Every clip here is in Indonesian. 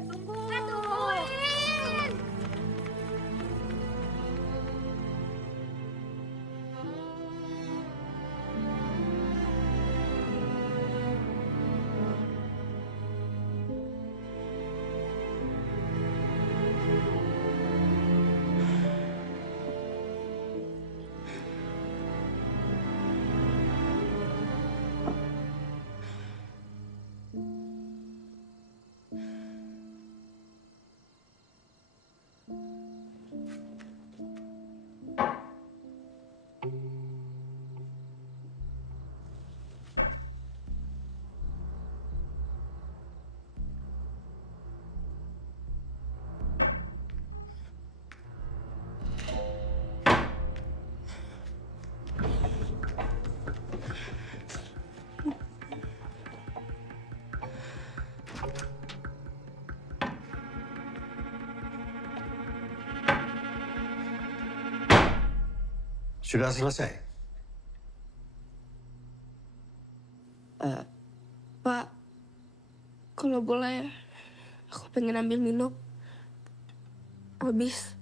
tunggu. Tungguin. Sudah selesai? Pak, kalau boleh, aku pengen ambil minum. Habis,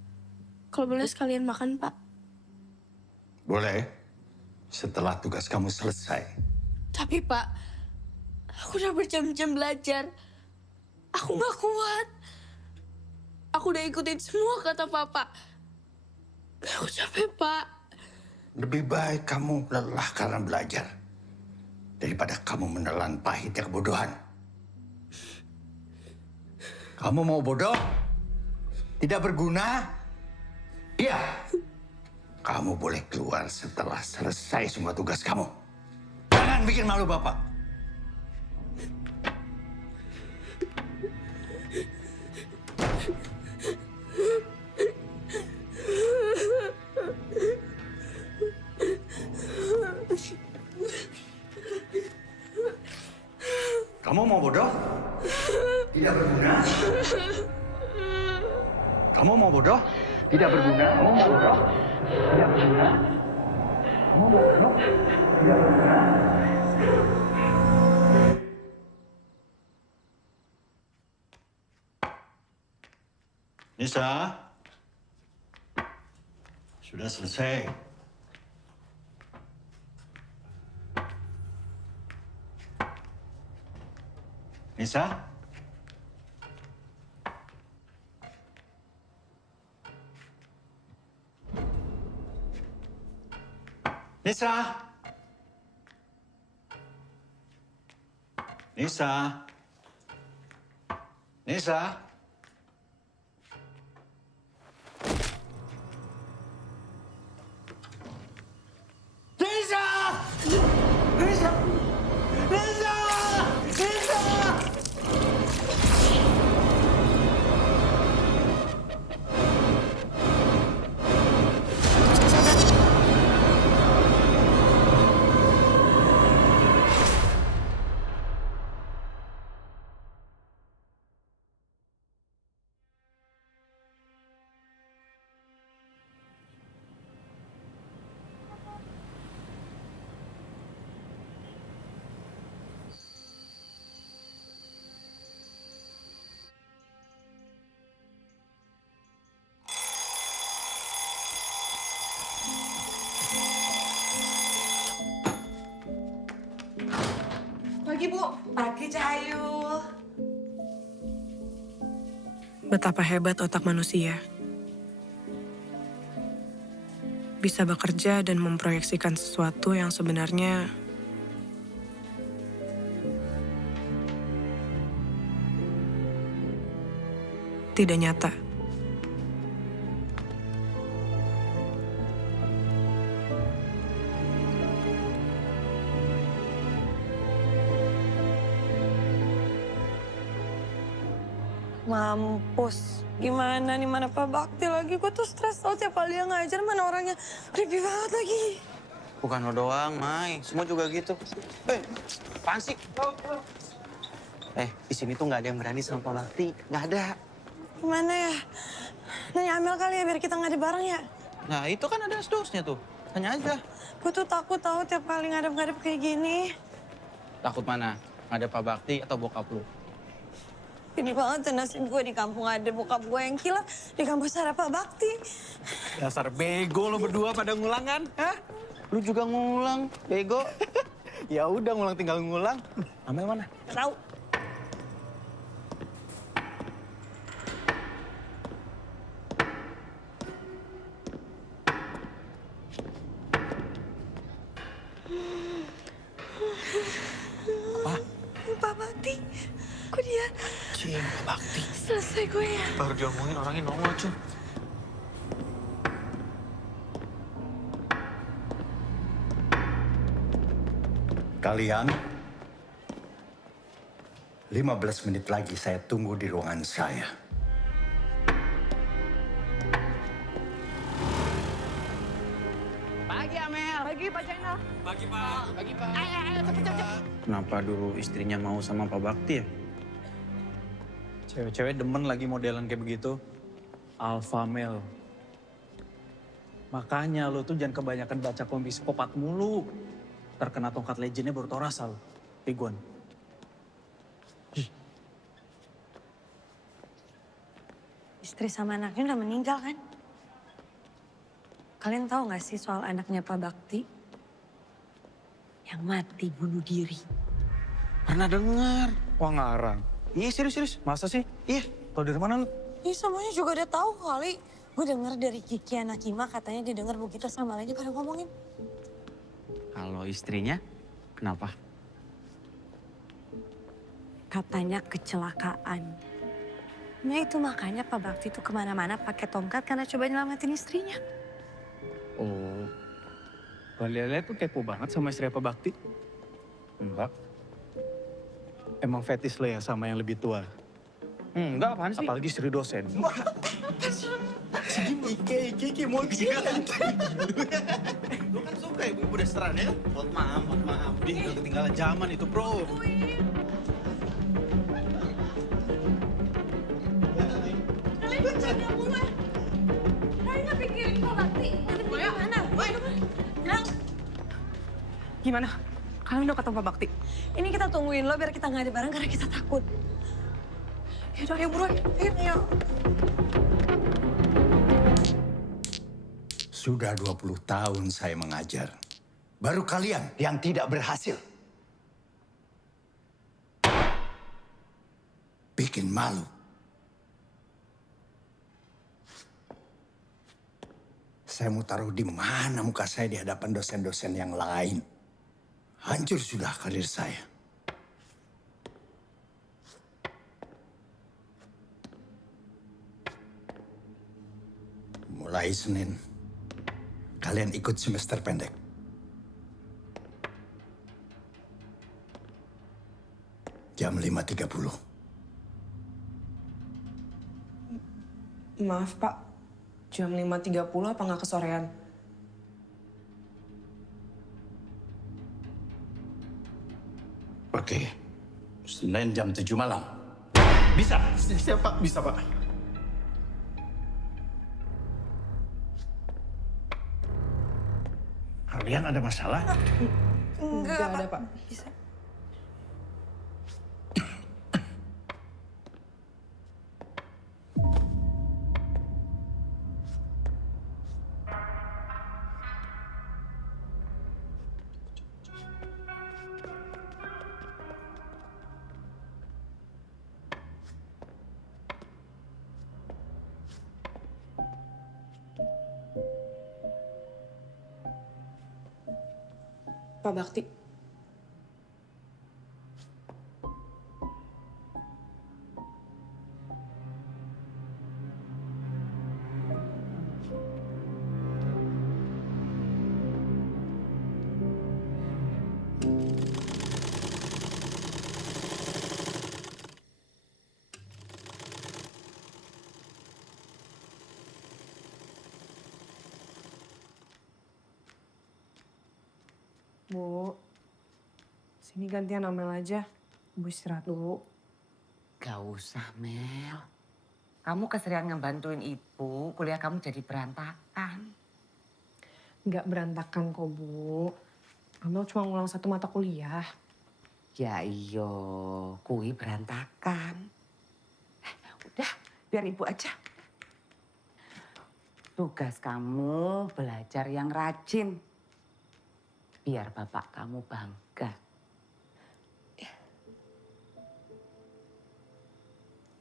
kalau boleh sekalian makan, Pak. Boleh. Setelah tugas kamu selesai. Tapi, Pak, aku udah berjam-jam belajar. Aku nggak kuat. Aku udah ikutin semua kata Papa. Aku capek, Pak. Lebih baik kamu lelah karena belajar daripada kamu menelan pahitnya kebodohan. Kamu mau bodoh? Tidak berguna? Iya. Kamu boleh keluar setelah selesai semua tugas kamu. Jangan bikin malu Bapak. Kamu mau bodoh? Tidak berguna. Kamu mau bodoh? Tidak berguna. Kamu mau bodoh? Tidak berguna. Kamu mau bodoh? Tidak berguna. Nisa, sudah selesai. Nisa? Nisa? Nisa? Nisa? Nisa! Nisa! Nisa! Nisa! Pagi, Bu. Pagi, Cahayu. Betapa hebat otak manusia. Bisa bekerja dan memproyeksikan sesuatu yang sebenarnya tidak nyata. Mampus. Gimana nih, mana Pak Bakti lagi? Gue tuh stres tau tiap kali dia ngajar, mana orangnya creepy banget lagi. Bukan lo doang, Mai. Semua juga gitu. Apaan sih? Di sini tuh nggak ada yang berani sama Pak Bakti. Nggak ada. Gimana ya? Nanya Amel kali ya, biar kita ngadep bareng ya. Nah, itu kan ada asdosnya tuh. Tanya aja. Gue tuh takut tahu tiap kali ngadep-ngadep kayak gini. Takut mana? Nggak ada Pak Bakti atau bokap lu? Ini banget nasib gue di kampung ada bokap gue yang gila, di kampus ada Pak Bakti. Dasar bego lo berdua pada ngulang kan? Hah? Lu juga ngulang, bego. Ya udah ngulang tinggal ngulang. Amel mana? Tahu. Apa? Pak Bakti, kok dia Cinta Bakti. selesai gue ya? Baru diomongin orangnya nongol, cuy. Kalian, 15 menit lagi saya tunggu di ruangan saya. Kenapa dulu istrinya mau sama Pak Bakti ya? Cewek-cewek demen lagi modelan kayak begitu. Alpha male. Makanya lo tuh jangan kebanyakan baca komik psikopat mulu. Terkena tongkat legendnya baru tau rasa lo. Tiguan. Istri sama anaknya udah meninggal kan? Kalian tahu nggak sih soal anaknya Pak Bakti? Yang mati bunuh diri. Pernah dengar. Wah ngarang. Iya, serius. Masa sih? Iya. Tau dari mana lo? Ini semuanya juga udah tahu kali. Gue denger dari Kiki anak Kima katanya dia denger begitu sama lagi pada ngomongin. Kalau istrinya, kenapa? Katanya kecelakaan. Nah itu makanya Pak Bakti tuh kemana-mana pakai tongkat karena coba nyelamatin istrinya. Oh. Lele tuh kepo banget sama istri Pak Bakti. Enggak. Emang fetis lo ya sama yang lebih tua? Enggak, apaan sih? Apalagi istri dosen. Iki mau Lu kan suka ibu restoran ya? Mohon maaf. Dia udah ketinggalan zaman itu, bro. Kalian bercanda mulu. Kalian nggak pikirin Pak Bakti. Gimana? Bilang, Gimana? Kalian udah ketemu Pak Bakti? ini kita tungguin lo biar kita nggak ada bareng karena kita takut. Yaudah, ayo buruan. Ayo. Sudah 20 tahun saya mengajar. Baru kalian yang tidak berhasil. Bikin malu. Saya mau taruh di mana muka saya di hadapan dosen-dosen yang lain. Hancur sudah karir saya. Mulai Senin, kalian ikut semester pendek. Jam 5.30. Maaf Pak, jam 5.30 apa nggak kesorean? Oke, Senin jam 7 malam. Bisa, siap Pak, bisa Pak. Kalian ada masalah? Enggak ada Pak. Bisa. Pak Bakti. Bu, sini gantian Amel aja. Bu istirahat dulu. Gak usah, Mel. Kamu keserian ngebantuin ibu, kuliah kamu jadi berantakan. Nggak berantakan kok, Bu. Amel cuma ngulang 1 mata kuliah. Ya iyo, kui berantakan. Biar ibu aja. Tugas kamu belajar yang rajin. Biar bapak kamu bangga.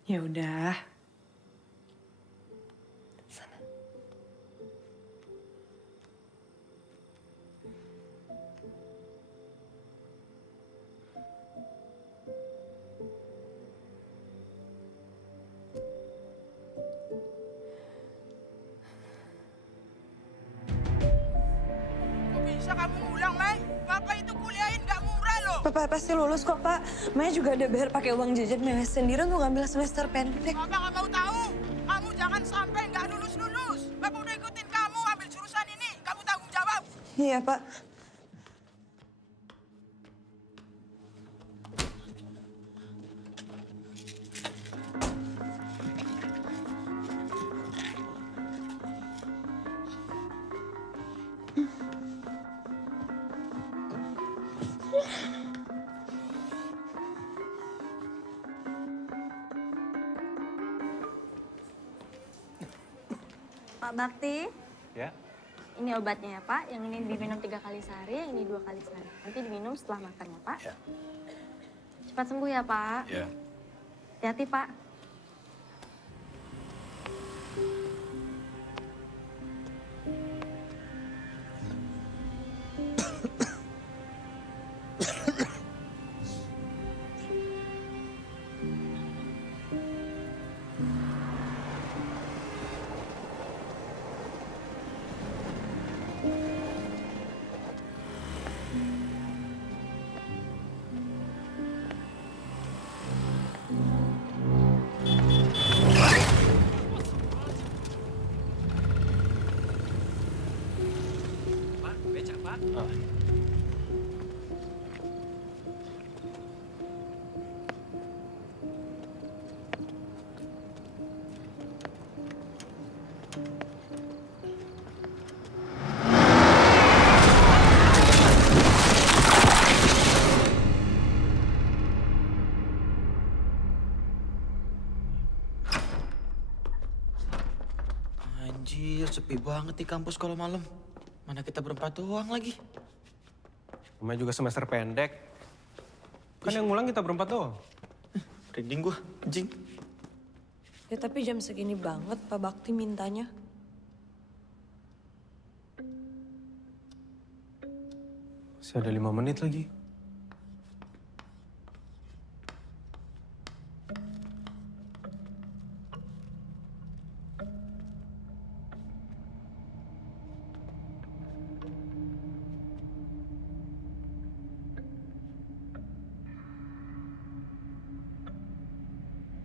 Ya udah. Kok bisa kamu ngulang, Mai? Bapak itu kuliahin nggak murah loh. Papa pasti lulus kok, Pak. Maya juga udah bayar pakai uang jajan Maya sendiri untuk ngambil semester pendek. Bapak nggak mau tahu. Kamu jangan sampai nggak lulus-lulus. Bapak udah ikutin kamu ambil jurusan ini. Kamu tanggung jawab. Iya, Pak. Pak Bakti, Ya. ini obatnya ya Pak. Yang ini diminum 3 kali sehari, yang ini 2 kali sehari. Nanti diminum setelah makan ya Pak. Ya. Cepat sembuh ya Pak. Ya. Hati-hati Pak. Anjir, sepi banget di kampus kalau malam. Mana kita berempat doang lagi. Namanya juga semester pendek. Kan yang ngulang kita berempat doang. Merinding gua, anjing. Ya tapi jam segini banget Pak Bakti mintanya. Masih ada 5 menit lagi.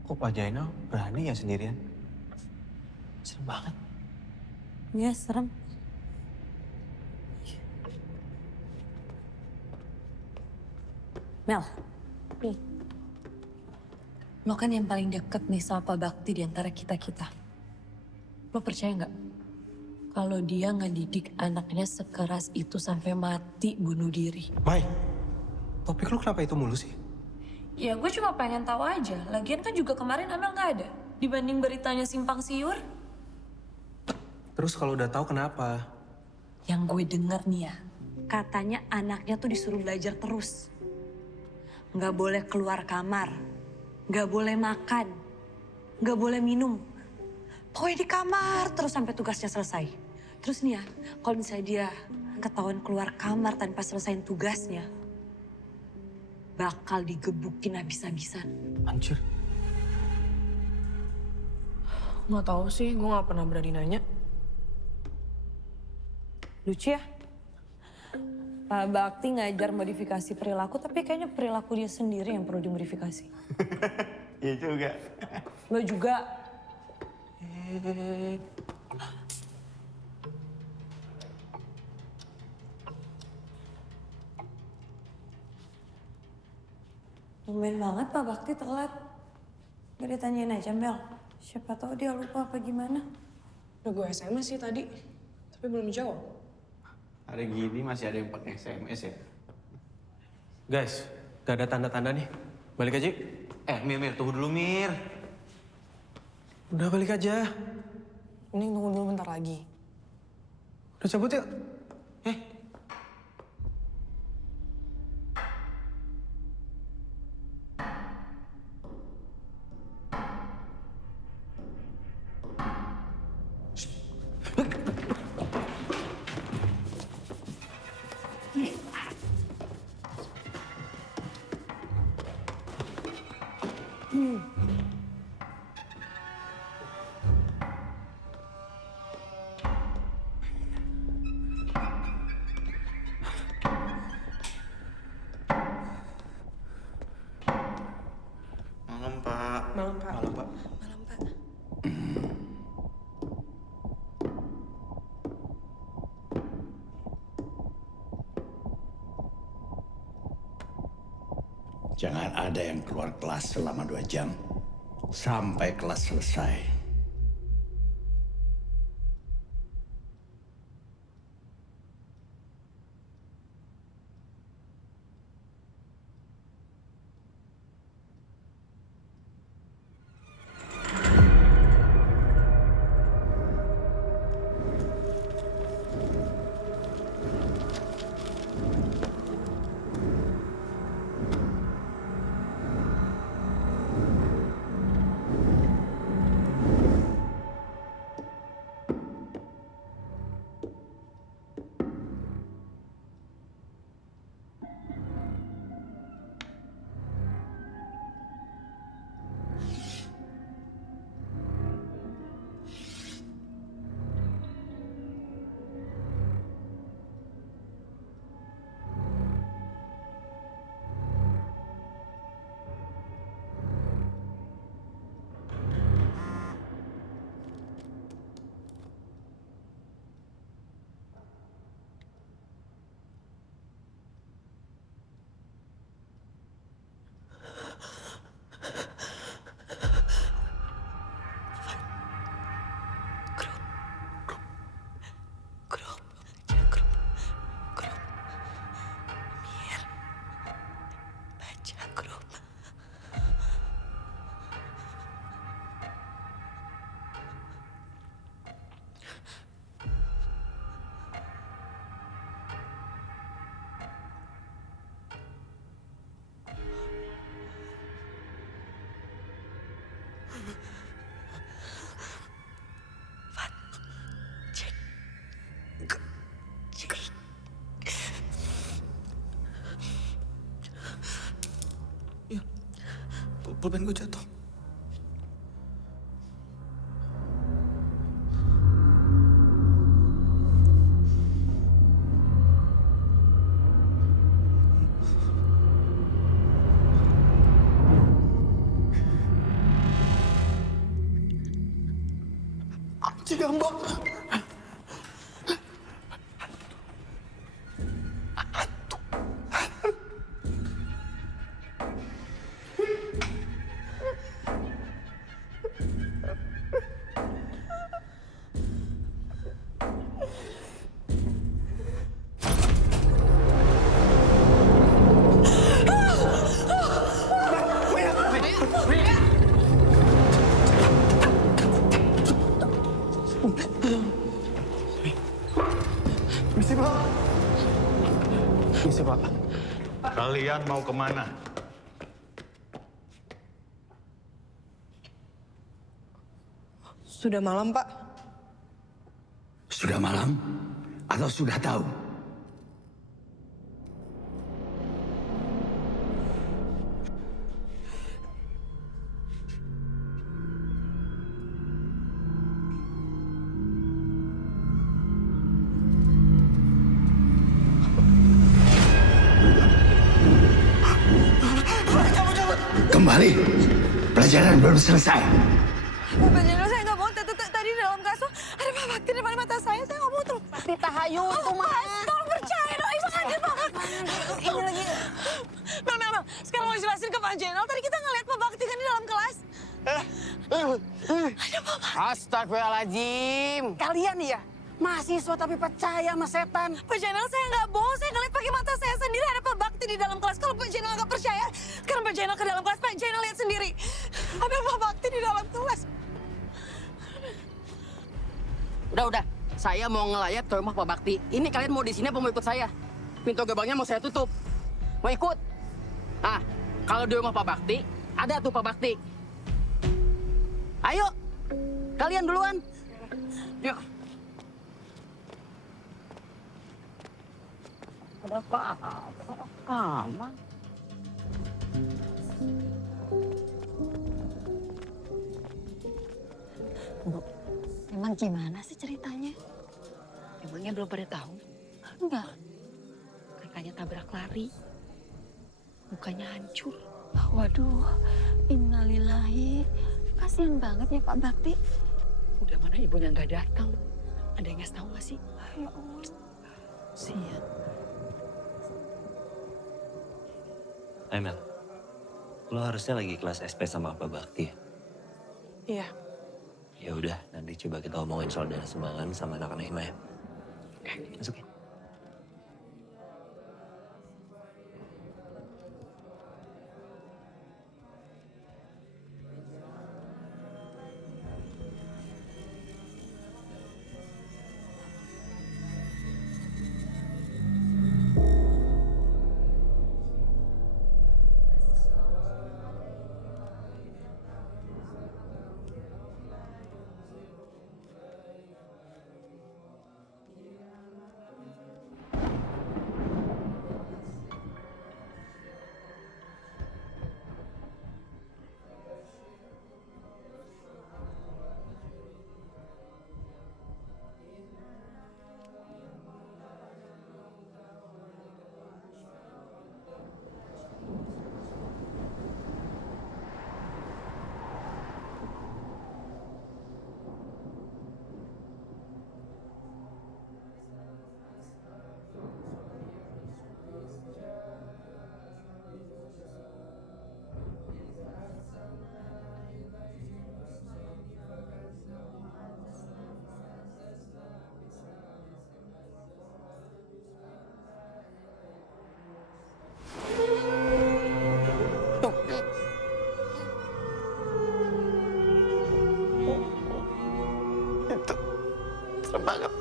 Kok Pak Jainal berani ya sendirian? Serem banget. Iya, serem. Mel, nih. Lo kan yang paling deket nih sama Pak Bakti di antara kita-kita. Lo percaya nggak? Kalau dia ngedidik anaknya sekeras itu sampai mati bunuh diri. Mai, topik lu kenapa itu mulu sih? Ya gue cuma pengen tahu aja. Lagian kan juga kemarin Amel nggak ada. Dibanding beritanya simpang siur. Terus kalau udah tahu kenapa? Yang gue denger nih ya. Katanya anaknya tuh disuruh belajar terus. Nggak boleh keluar kamar. Nggak boleh makan. Nggak boleh minum. Pokoknya di kamar terus sampai tugasnya selesai. Terus nih ya, kalau misalnya dia ketahuan keluar kamar tanpa selesaiin tugasnya, bakal digebukin habis-habisan. Anjir. Nggak tahu sih, gue nggak pernah berani nanya. Lucu ya? Pak Bakti ngajar modifikasi perilaku, tapi kayaknya perilaku dia sendiri yang perlu dimodifikasi. Iya juga. Lo juga. Tumben banget Pak Bakti telat. Gak ditanyain aja Mel. Siapa tahu dia lupa apa gimana. Udah gue SMS sih tadi, tapi belum jawab. Hari gini masih ada yang pakai SMS ya? Guys, gak ada tanda-tanda nih. Balik aja yuk. Mir, tunggu dulu Mir. Udah balik aja. Mending tunggu dulu bentar lagi. Udah cabut yuk. Malam, Pak. Malam, Pak. Malam, Pak. Malam, Pak. Jangan ada yang keluar kelas selama 2 jam. Sampai kelas selesai. Pulpen gue jatuh. Si Gambang. Misi, Pak. Kalian mau kemana? Sudah malam, Pak. Sudah malam? Atau sudah tahu? Kembali. Pelajaran belum selesai. Pak Jenderal, saya nggak mau. Tadi di dalam kelas tuh ada Pak Bakti di depan mata saya nggak mau terus. Pasti tahayu itu mah. Tolong percaya dong, Ibu ada Pak Bakti. Ini lagi. Mel, sekarang mau jelasin ke Pak Jenderal. Tadi kita ngeliat Pak Bakti kan di dalam kelas. Ada Pak Bakti. Astagfirullahaladzim. Kalian ya, mahasiswa tapi percaya sama setan. Pak Jenderal, saya nggak bohong. Saya ngeliat pakai mata saya sendiri ada Pak Bakti di dalam kelas. Kalau Pak Jenderal nggak percaya, sekarang Pak Jenderal ke dalam kelas. Pak Jenderal lihat sendiri. Ada Pak Bakti di dalam kelas. Udah. Saya mau ngelayat ke rumah Pak Bakti. Ini kalian mau di sini apa mau ikut saya? Pintu gerbangnya mau saya tutup. Mau ikut? Ah, kalau di rumah Pak Bakti, ada tuh Pak Bakti. Ayo, kalian duluan. Yuk. Ada apa? Bu, emang gimana sih ceritanya? Emangnya belum pada tahu? Enggak. Kakaknya tabrak lari. Mukanya hancur. Waduh, innalillahi. Kasihan banget ya Pak Bakti. Udah mana ibunya nggak datang. Ada yang ngasih tahu nggak sih? Ya Allah. Sian. Hai Mel, lo harusnya lagi kelas SP sama Pak Bakti ya? Iya. Ya udah, nanti coba kita omongin soal dana sumbangan sama anak-anak Hima ya. Masuk ya. Banget.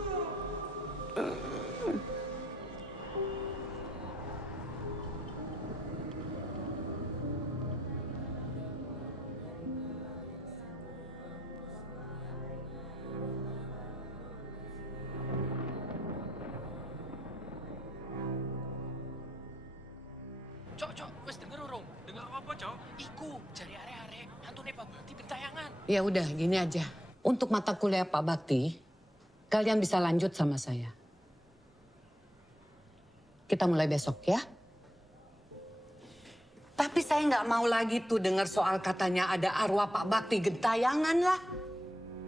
Cok, wes denger urung? Dengar apa, Cok? Iku, cari are-are, hantune Pak Bakti bentayangan. Ya udah, gini aja. Untuk mata kuliah Pak Bakti, kalian bisa lanjut sama saya. Kita mulai besok ya. Tapi saya nggak mau lagi tuh dengar soal katanya ada arwah Pak Bakti gentayangan lah.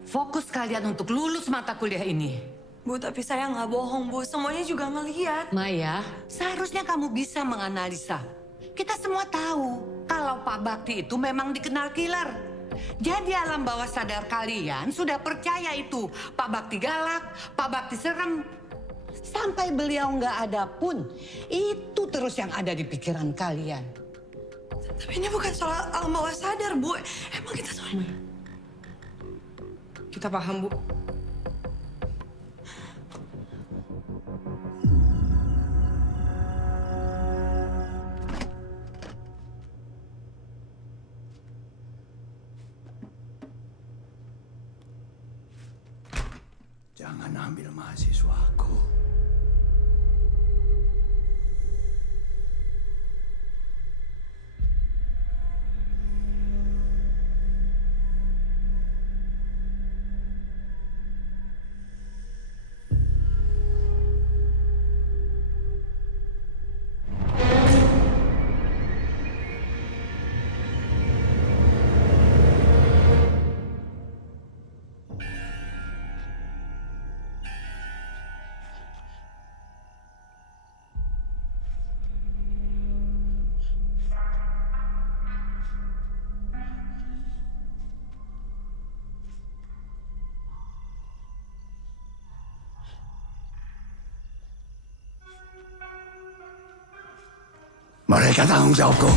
Fokus kalian untuk lulus mata kuliah ini. Bu, tapi saya nggak bohong, Bu. Semuanya juga ngelihat. Maya, seharusnya kamu bisa menganalisa. Kita semua tahu kalau Pak Bakti itu memang dikenal killer. Jadi alam bawah sadar kalian sudah percaya itu. Pak Bakti galak, Pak Bakti serem. Sampai beliau nggak ada pun, itu terus yang ada di pikiran kalian. Tapi ini bukan soal alam bawah sadar, Bu. Emang kita soal... Kita paham, Bu. Jangan ambil mahasiswaku. Mereka tanggung jawabku.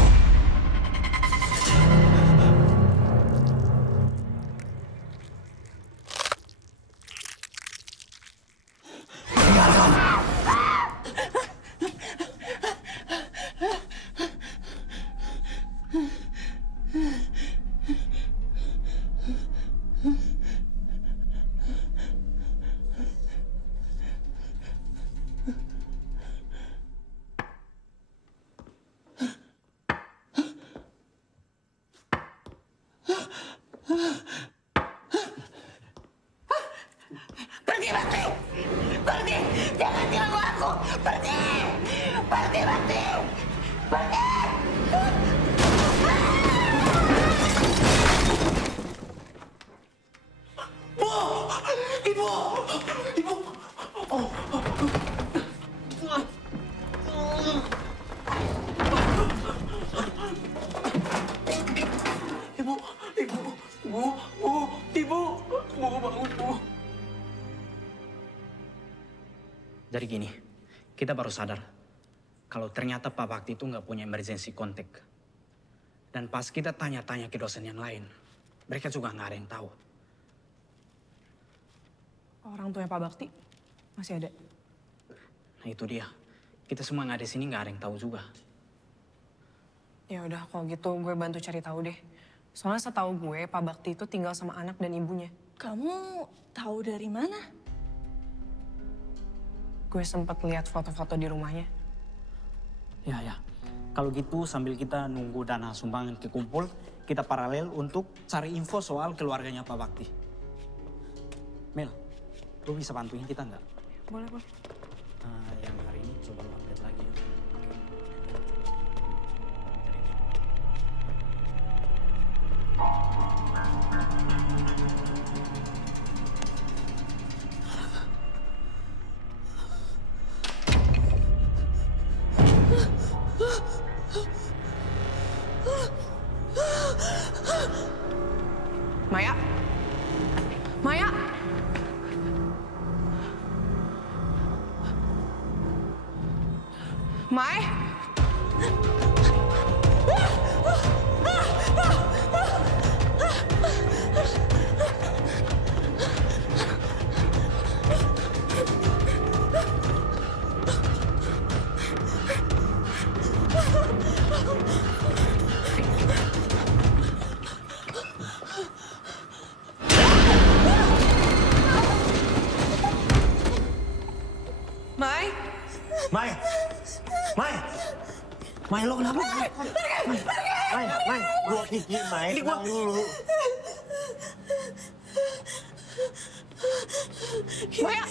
Ibu! Ibu! Oh. Ibu, ibu, bangun, Bu. Jadi gini, kita baru sadar kalau ternyata Pak Bakti itu nggak punya emergency contact. Dan pas kita tanya-tanya ke dosen yang lain, mereka juga nggak ada yang tahu. Orang tuanya Pak Bakti masih ada. Nah itu dia, kita semua nggak ada di sini nggak ada yang tahu juga. Ya udah kalau gitu gue bantu cari tahu deh. Soalnya setahu gue Pak Bakti itu tinggal sama anak dan ibunya. Kamu tahu dari mana? Gue sempat lihat foto-foto di rumahnya. Ya. Kalau gitu sambil kita nunggu dana sumbangan kekumpul, kita paralel untuk cari info soal keluarganya Pak Bakti. Mel, lu bisa bantuin kita nggak? Boleh. Yang hari ini coba lu update lagi. Maya? Maya? Mai? Mai? Mai, lo kenapa? Mai, gua Kiki, Mai, tenang dulu. Maya!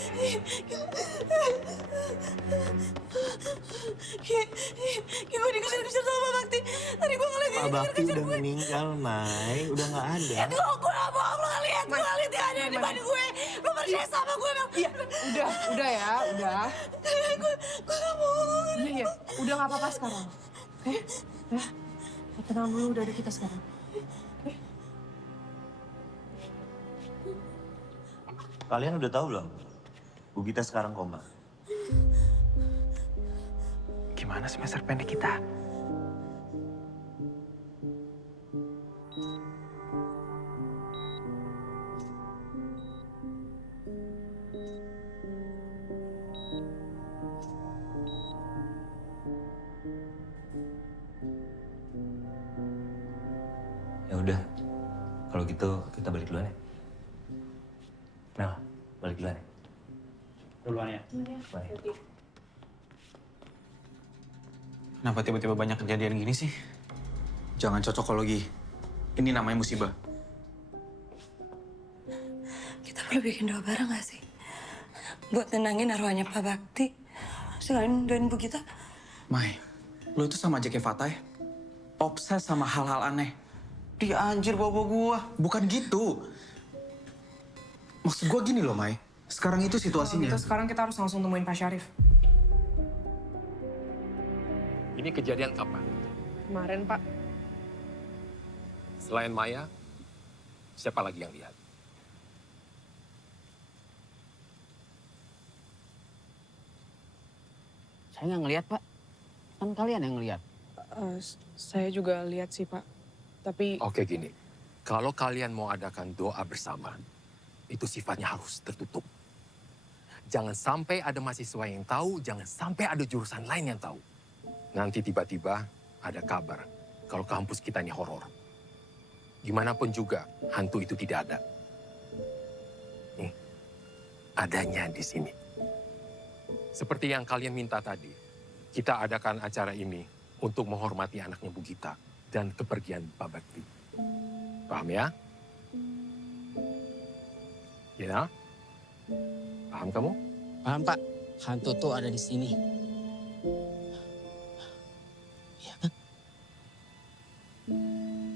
Gue dikejar-kejar sama Pak Bakti. Tadi gue ngeliat dia Pak Bakti dikejar-kejar udah gue. meninggal, Mai. Udah nggak ada. Aduh, gue gak bohong. Lo gak lihat, gue gak lihat dia ada di depan gue. Lo percaya sama gue, Mel. Iya, udah ya, udah. Gue gak bohong. Iya, udah nggak apa-apa sekarang. Oke? Ya, tenang dulu, udah ada kita sekarang. Kalian udah tahu belum? Bu Gita sekarang koma. Gimana semester pendek kita? Ya udah, kalau gitu kita balik duluan ya. Mel, balik duluan ya. Duluan ya. Bye. Kenapa tiba-tiba banyak kejadian gini sih? Jangan cocokologi. Ini namanya musibah. Kita perlu bikin doa bareng gak sih? Buat nenangin arwahnya Pak Bakti. Sekalian doain Bu Gita. Mai, lo itu sama aja kayak Fatah ya? Obses sama hal-hal aneh. Dia anjir bawa gua. Bukan gitu. Maksud gua gini loh, Mai. Sekarang itu situasinya. Gitu, sekarang kita harus langsung temuin Pak Syarif. Ini kejadian kapan? Kemarin, Pak. Selain Maya, siapa lagi yang lihat? Saya nggak ngelihat, Pak. Kan kalian yang ngelihat. Saya juga lihat sih, Pak. Tapi... Oke, gini. Kalau kalian mau adakan doa bersama, itu sifatnya harus tertutup. Jangan sampai ada mahasiswa yang tahu, jangan sampai ada jurusan lain yang tahu. Nanti tiba-tiba ada kabar kalau kampus kita ini horor. Gimana pun juga, hantu itu tidak ada. Nih, adanya di sini. Seperti yang kalian minta tadi, kita adakan acara ini untuk menghormati anaknya Bu Gita dan kepergian Pak Bakti. Paham ya? Ya? Paham kamu? Paham, Pak. Hantu tuh ada di sini.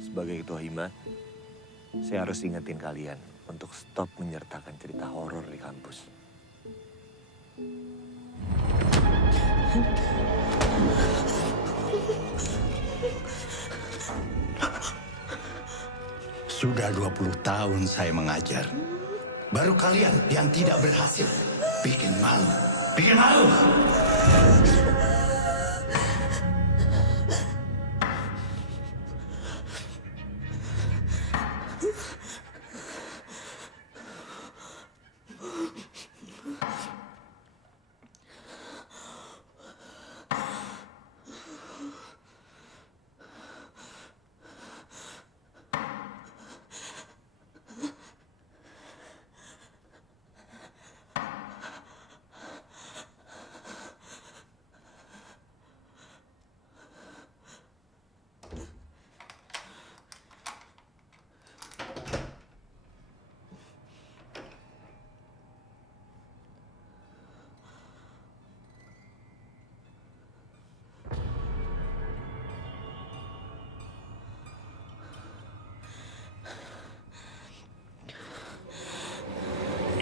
Sebagai ketua hima, saya harus ingetin kalian untuk stop menyertakan cerita horor di kampus. Sudah 20 tahun saya mengajar. Baru kalian yang tidak berhasil. Bikin malu. Bikin malu!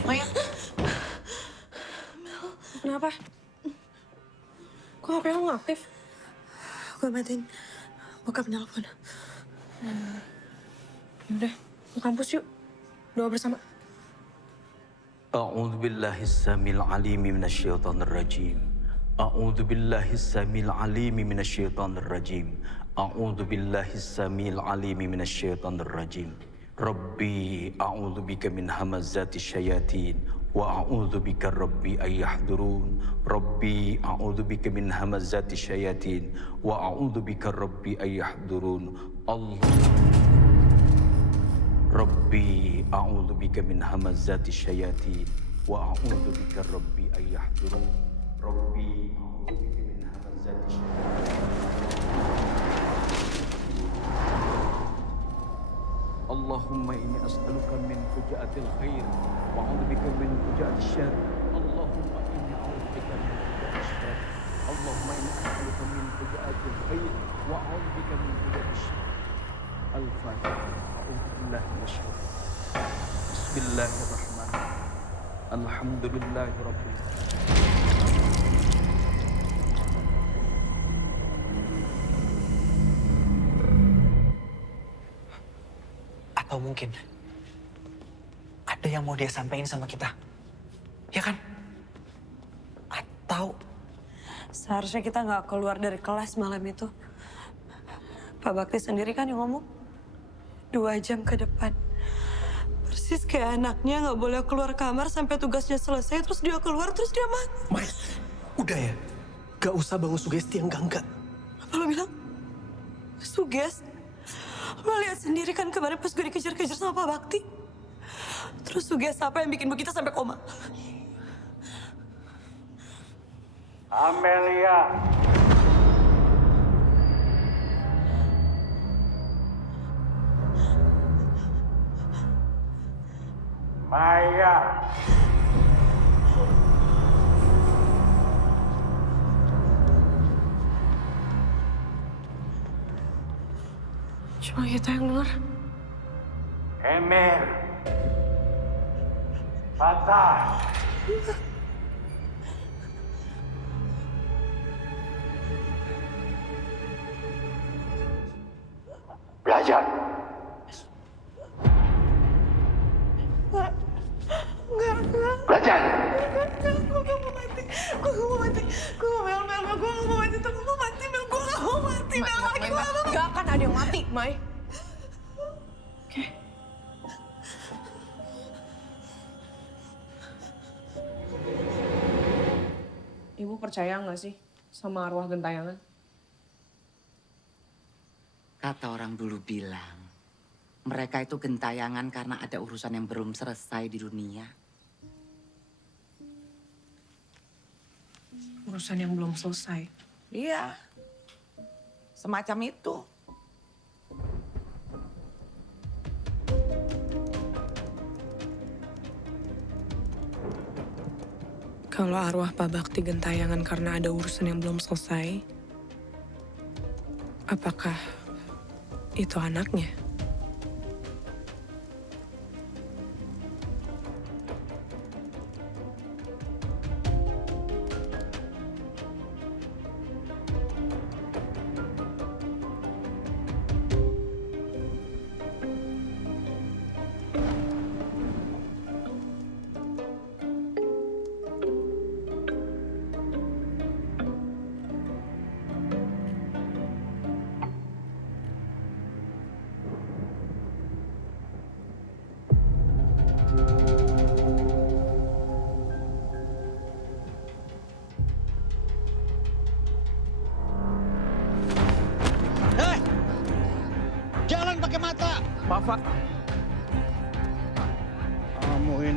Maya. Kenapa? Kok HP lo nggak aktif? Gue matiin bokap nelfon. Yaudah, ke kampus yuk. Doa bersama. أعوذ بالله السميع العليم من الشيطان الرجيم أعوذ بالله السميع العليم من الشيطان الرجيم أعوذ بالله السميع العليم من الشيطان الرجيم ربي أعوذ بك من همزات الشياطين وأعوذ بك ربي أن يحضرون ربي أعوذ بك من همزات الشياطين وأعوذ بك ربي أن يحضرون الله ربي أعوذ بك من همزات الشياطين وأعوذ بك ربي أن يحضرون ربي أعوذ بك من همزات الشياطين اللهم إني أسألك من فجاءة الخير وأعوذ بك من فجاءة الشر اللهم إني أعوذ بك من فجاءة الشر اللهم إني أسألك من فجاءة الخير وأعوذ بك من فجاءة الشر الفاتحة أعوذ بالله من الشيطان بسم الله الرحمن الرحيم الحمد لله رب العالمين Atau mungkin ada yang mau dia sampaikan sama kita. Ya kan? Atau Seharusnya kita nggak keluar dari kelas malam itu. Pak Bakti sendiri kan yang ngomong. 2 jam ke depan. Persis kayak anaknya nggak boleh keluar kamar sampai tugasnya selesai. Terus dia keluar, terus dia mati. Mai, udah ya. Gak usah bangun sugesti yang enggak. Apa lo bilang? Suges? Lo lihat sendiri kan kemarin pas gue dikejar-kejar sama Pak Bakti. Terus suges apa yang bikin kita sampai koma? Amelia. Maya. Cuma kita yang dengar. Emir. Fatah. Belajar. Enggak. Belajar. Gue gak mau mati. Gue gak mau mati. Gue gak mau mati. Gue gak mau mati. Gue gak mau mati. Gue gak mau mati. Gak akan ada yang mati, Mai. Oke. Ibu percaya nggak sih sama arwah gentayangan? Kata orang dulu bilang, mereka itu gentayangan karena ada urusan yang belum selesai di dunia. Urusan yang belum selesai. Iya, semacam itu. Kalau arwah Pak Bakti gentayangan karena ada urusan yang belum selesai, apakah itu anaknya?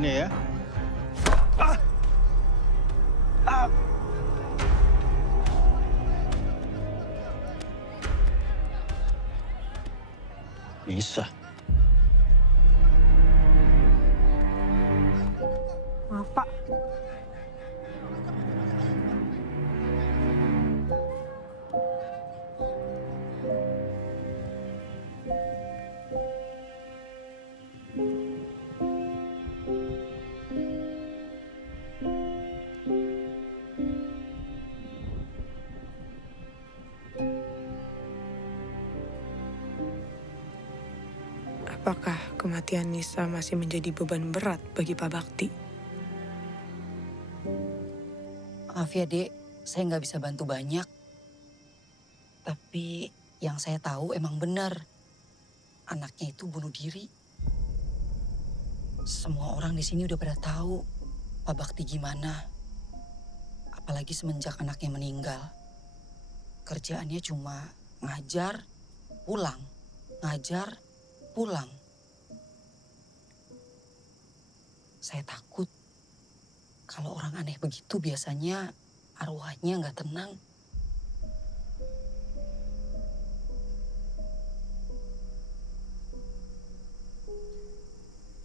tangannya ya. Bisa. Maaf, Pak. Apakah kematian Nisa masih menjadi beban berat bagi Pak Bakti? Maaf ya, Dek. Saya nggak bisa bantu banyak. Tapi yang saya tahu emang benar. Anaknya itu bunuh diri. Semua orang di sini udah pada tahu Pak Bakti gimana. Apalagi semenjak anaknya meninggal. Kerjaannya cuma ngajar, pulang. Ngajar, pulang. Saya takut kalau orang aneh begitu biasanya arwahnya nggak tenang.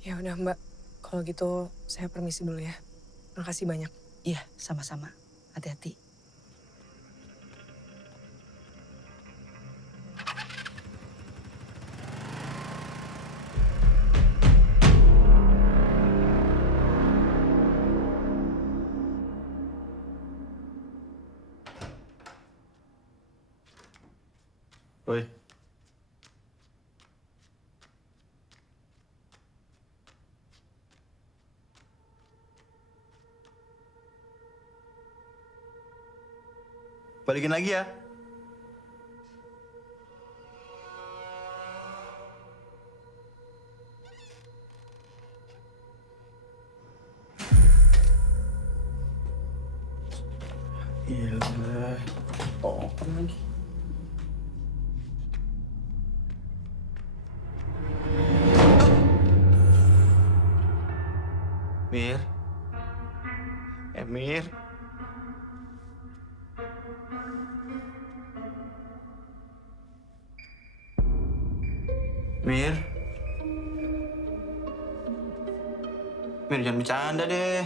Ya udah Mbak, kalau gitu saya permisi dulu ya. Makasih banyak. Iya, sama-sama. Hati-hati. Oi. Balikin lagi ya. Gila. Oh, lagi. Mir. Mir. Mir. Mir, jangan bercanda deh.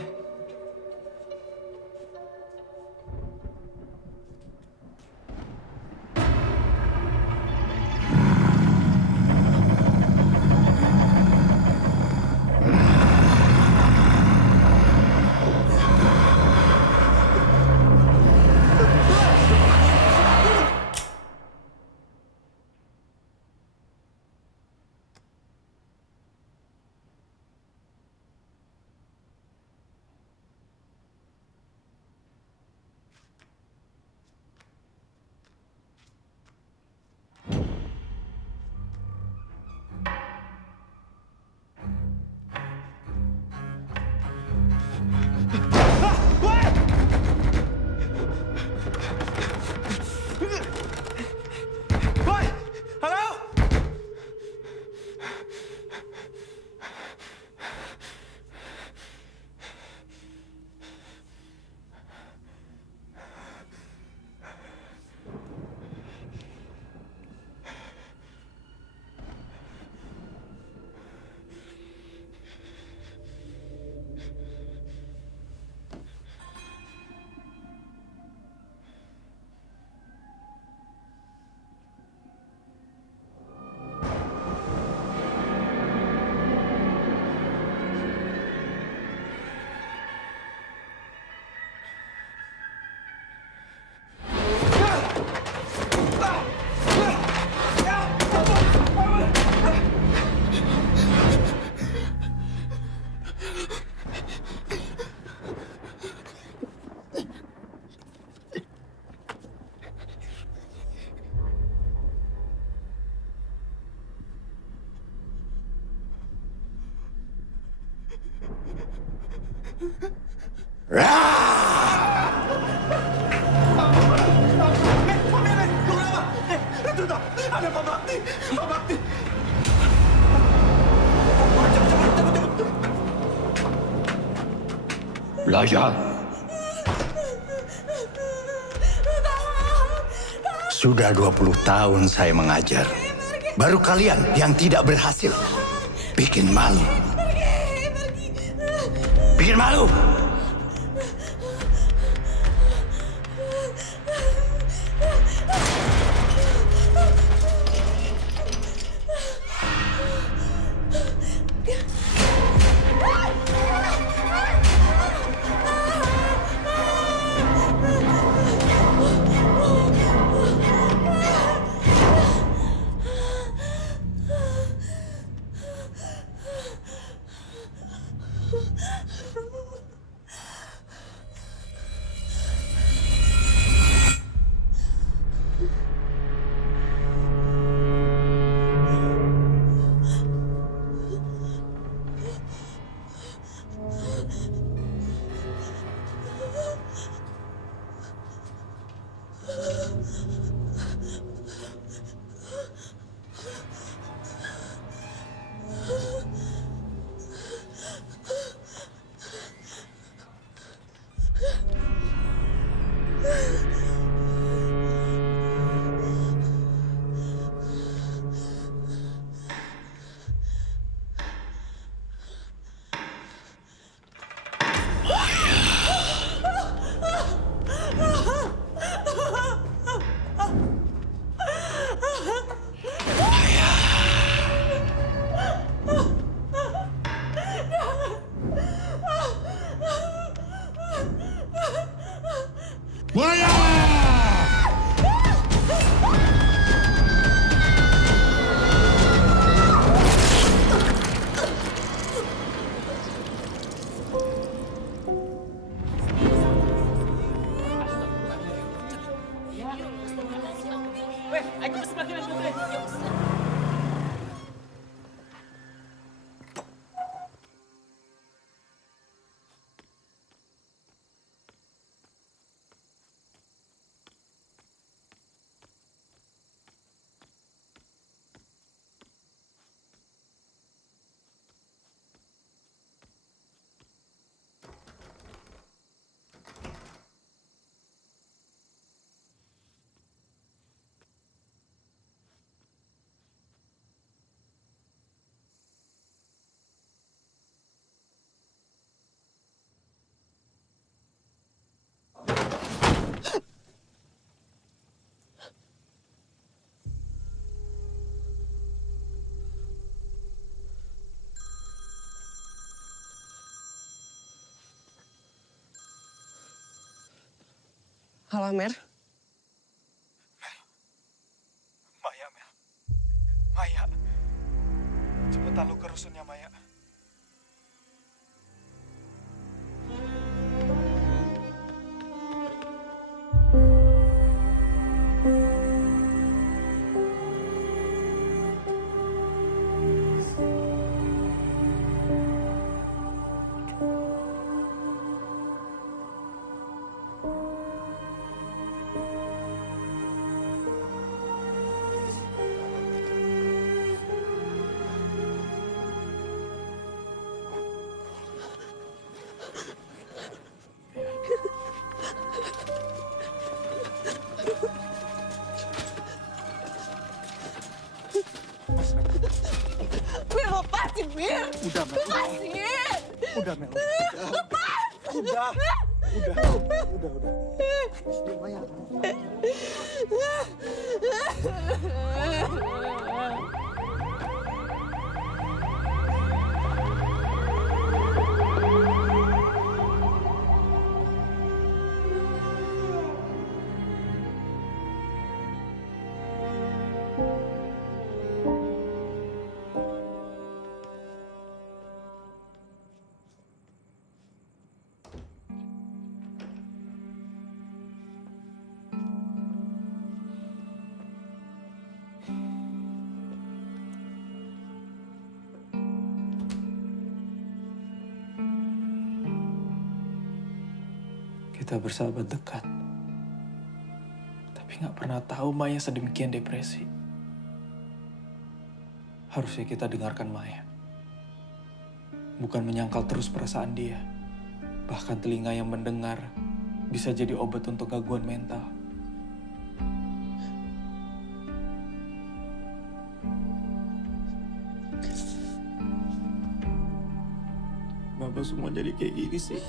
Ada Pak Bakti! Pak Bakti! Belajar. Sudah 20 tahun saya mengajar. Baru kalian yang tidak berhasil. Bikin malu. Bikin malu. Halo, Mer. Maya, Mel. Maya. Cepetan lu ke rusunnya, Maya. Mir, lepasin, Mir. Udah, Mel. Lepasin. Udah, Mel. Lepasin. Udah. Kita bersahabat dekat. Tapi nggak pernah tahu Maya sedemikian depresi. Harusnya kita dengarkan Maya. Bukan menyangkal terus perasaan dia. Bahkan telinga yang mendengar bisa jadi obat untuk gangguan mental. Kenapa semua jadi kayak gini sih?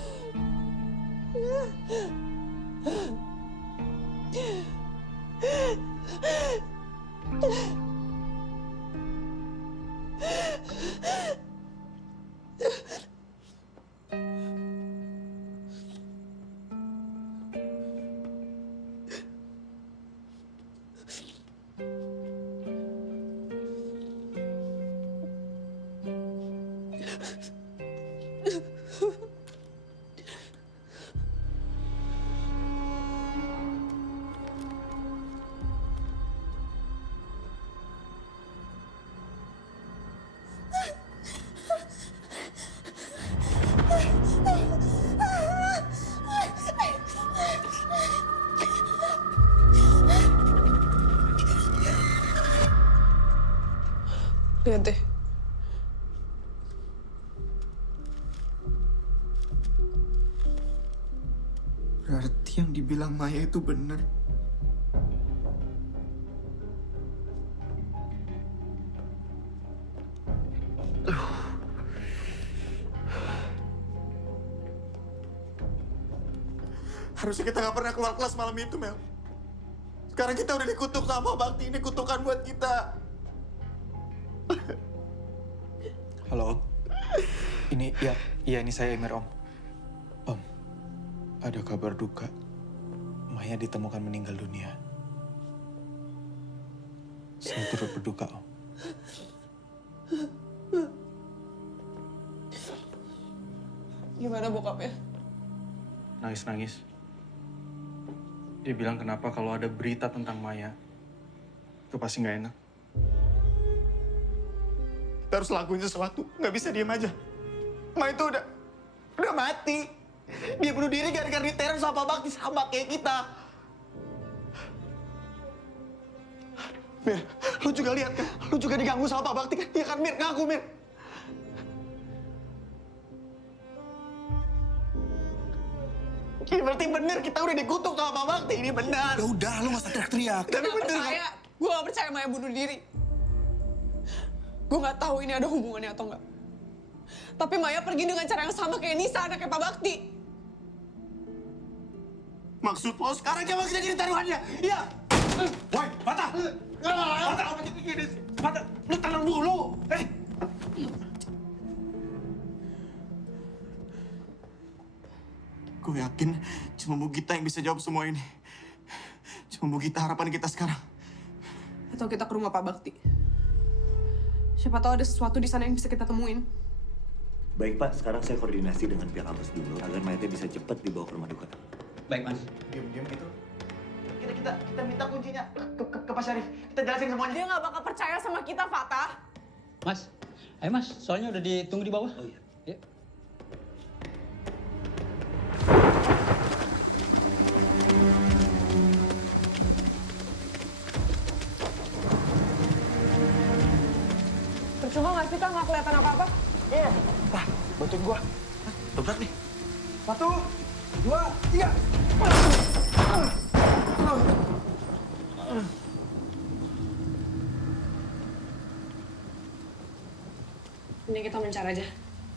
Lihat deh. Berarti yang dibilang Maya itu benar. Harusnya kita nggak pernah keluar kelas malam itu, Mel. Sekarang kita udah dikutuk sama Bakti. Ini kutukan buat kita. Halo, Om. Ini saya Emir, Om. Om, ada kabar duka. Maya ditemukan meninggal dunia. Saya turut berduka, Om. Gimana bokapnya? Nangis-nangis. Dia bilang kenapa kalau ada berita tentang Maya, itu pasti nggak enak. Kita harus lakuin sesuatu. Nggak bisa diem aja. Maya itu udah mati. Dia bunuh diri gara-gara diteror sama Pak Bakti sama kayak kita. Mir, lu juga lihat kan? Lu juga diganggu sama Pak Bakti kan? Iya kan, Mir? Ngaku, Mir. Ini berarti bener, kita udah dikutuk sama Pak Bakti. Ini benar. Ya udah, lu nggak usah teriak-teriak. Tapi bener kan? Gue gak percaya Maya bunuh diri. Gue gak tahu ini ada hubungannya atau enggak. Tapi Maya pergi dengan cara yang sama kayak Nisa, anaknya Pak Bakti. Maksud lo sekarang coba kita jadi taruhannya? Iya. Woi, Fatah! Fatah, apa jadi gini sih? Fatah, lu tenang dulu. Gue yakin cuma Bu Gita yang bisa jawab semua ini. Cuma Bu Gita harapan kita sekarang. Atau kita ke rumah Pak Bakti. Siapa tahu ada sesuatu di sana yang bisa kita temuin. Baik Pak, sekarang saya koordinasi dengan pihak kampus dulu agar mayatnya bisa cepat dibawa ke rumah duka. Baik, Mas. Diam-diam gitu. Kita minta kuncinya ke Pak Syarif. Kita jelasin semuanya. Dia nggak bakal percaya sama kita, Fatah. Mas, ayo Mas, soalnya udah ditunggu di bawah. Oh iya. Ya. Percuma nggak sih, Kak? Nggak kelihatan apa-apa? Iya. Pak, bantuin gua. Dobrak nih. 1, 2, 3. Ini kita mencar aja,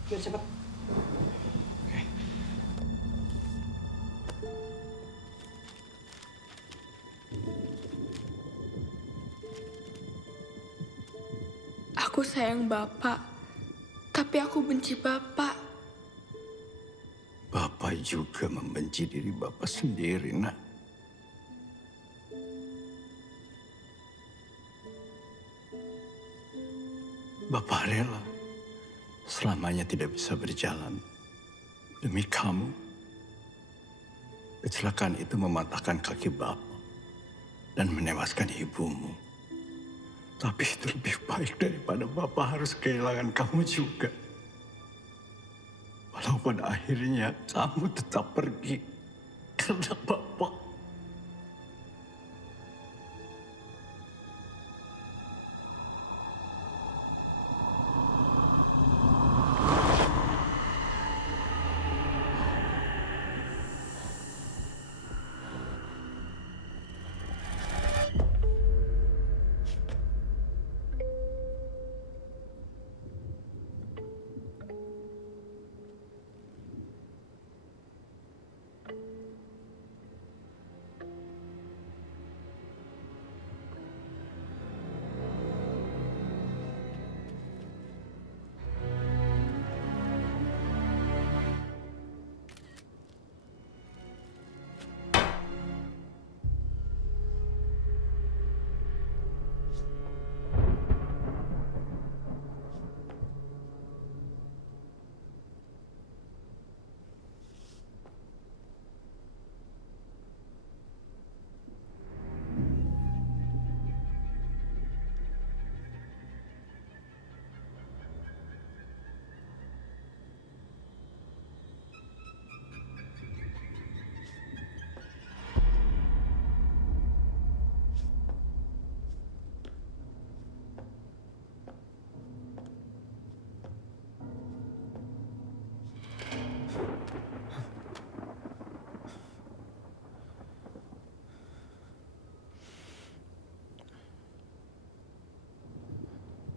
biar cepet. Aku sayang Bapak, tapi aku benci Bapak. Bapak juga membenci diri Bapak sendiri, nak. Bapak rela selamanya tidak bisa berjalan demi kamu. Kecelakaan itu mematahkan kaki Bapak dan menewaskan ibumu. Tapi itu lebih baik daripada Bapak harus kehilangan kamu juga. Walau pada akhirnya kamu tetap pergi karena Bapak.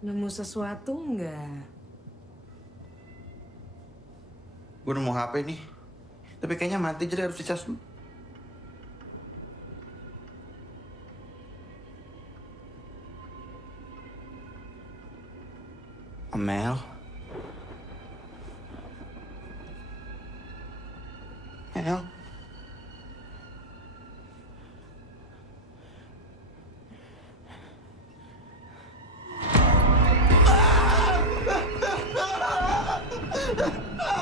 Nemu sesuatu nggak? Gue nemu HP nih. Tapi kayaknya mati jadi harus dicas dulu. Mel. Mel.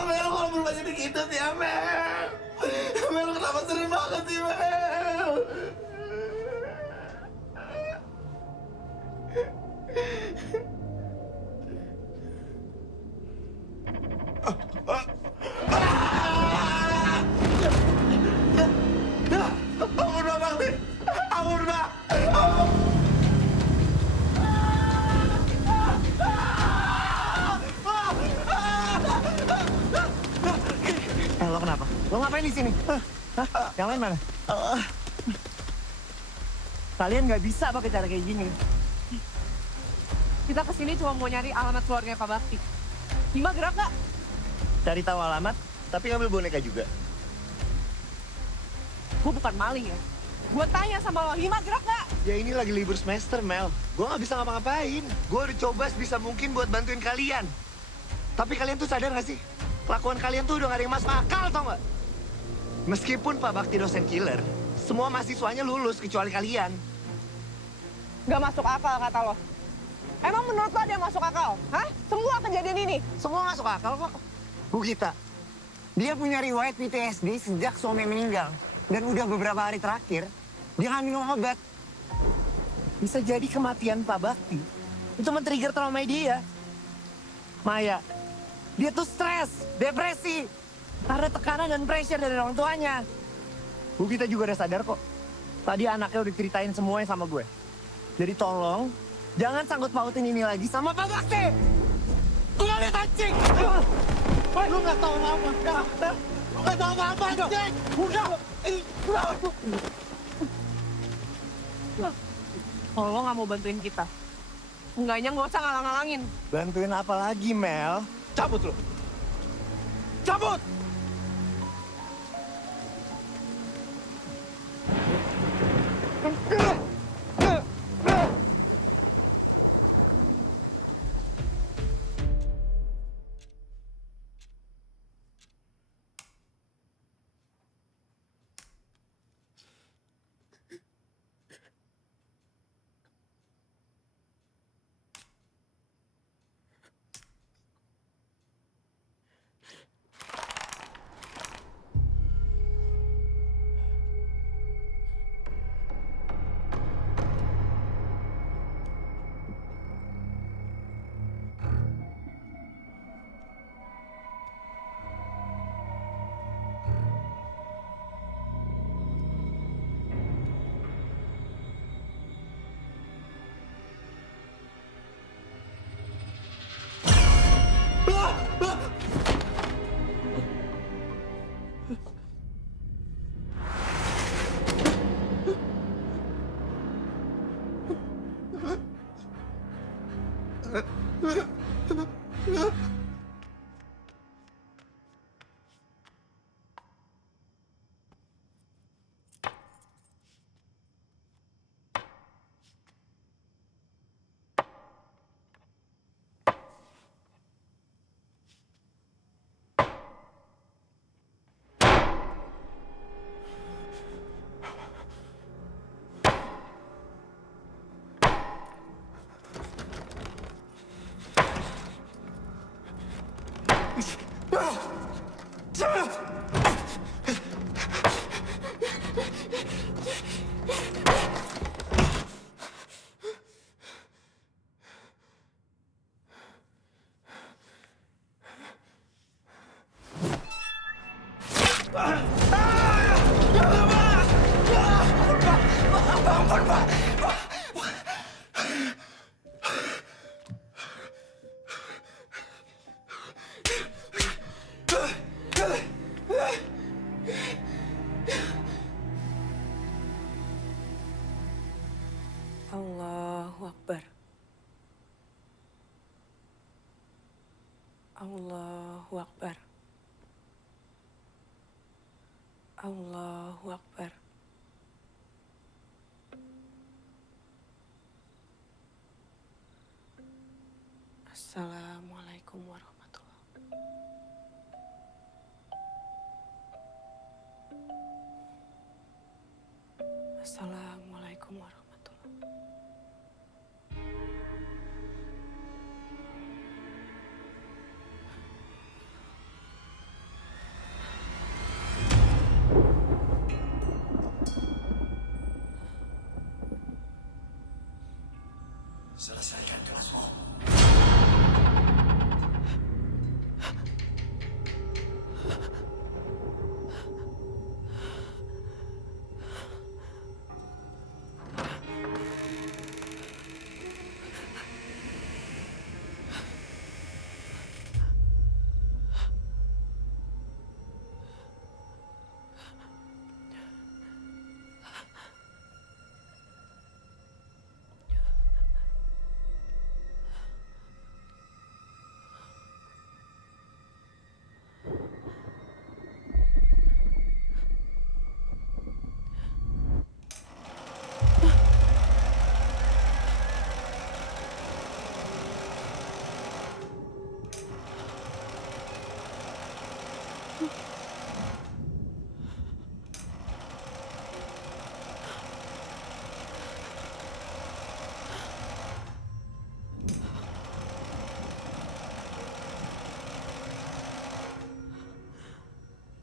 Mel, kalau berubah jadi gitu sih, Mel. Mel, kenapa sering banget sih, Mel? Ampun, Mbak Bakti. Ampun, Mbak. Ampun. Lo kenapa? Lo ngapain di sini? Hah? Yang lain mana? Kalian nggak bisa pakai cara kayak gini. Kita kesini cuma mau nyari alamat keluarganya Pak Bakti. Hima gerak nggak? Cari tahu alamat, tapi ngambil boneka juga. Gue bukan maling ya. Gue tanya sama lo, Hima gerak nggak? Ya ini lagi libur semester, Mel. Gue nggak bisa ngapa-ngapain. Gue udah coba sebisa mungkin buat bantuin kalian. Tapi kalian tuh sadar nggak sih? Kelakuan kalian tuh udah gak ada yang masuk akal, tau nggak? Meskipun Pak Bakti dosen killer, semua mahasiswanya lulus kecuali kalian. Gak masuk akal kata lo. Emang menurut lo ada yang masuk akal? Hah? Semua kejadian ini? Semua masuk akal kok. Bu Gita, dia punya riwayat PTSD sejak suami meninggal. Dan udah beberapa hari terakhir, dia nggak minum obat. Bisa jadi kematian Pak Bakti itu men-trigger trauma dia. Maya, dia tuh stres, depresi, karena tekanan dan pressure dari orang tuanya. Bu Gita juga udah sadar kok. Tadi anaknya udah ceritain semuanya sama gue. Jadi tolong, jangan sangkut pautin ini lagi sama Pak Bakti. Udah lihat anjing! Lu nggak tahu apa-apa. Lu nggak tahu apa-apa, anjing! Udah! Kalau lo nggak mau bantuin kita, enggaknya nggak usah ngalang-ngalangin. Bantuin apa lagi, Mel? Cabut lu! Cabut! Allahu Akbar. Allahu Akbar. Assalamualaikum warahmatullahi wabarakatuh. Assalamualaikum warahmatullahi Selesaikan kelasmu.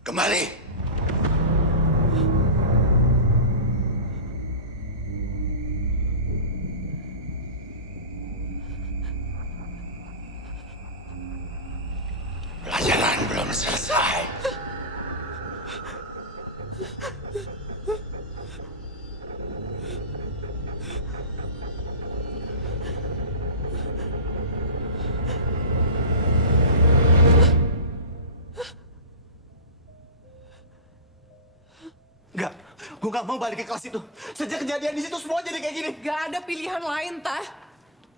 Kembali. Pelajaran belum selesai. Enggak, gue gak mau balik ke kelas itu. Sejak kejadian di situ semua jadi kayak gini. Gak ada pilihan lain, Tah.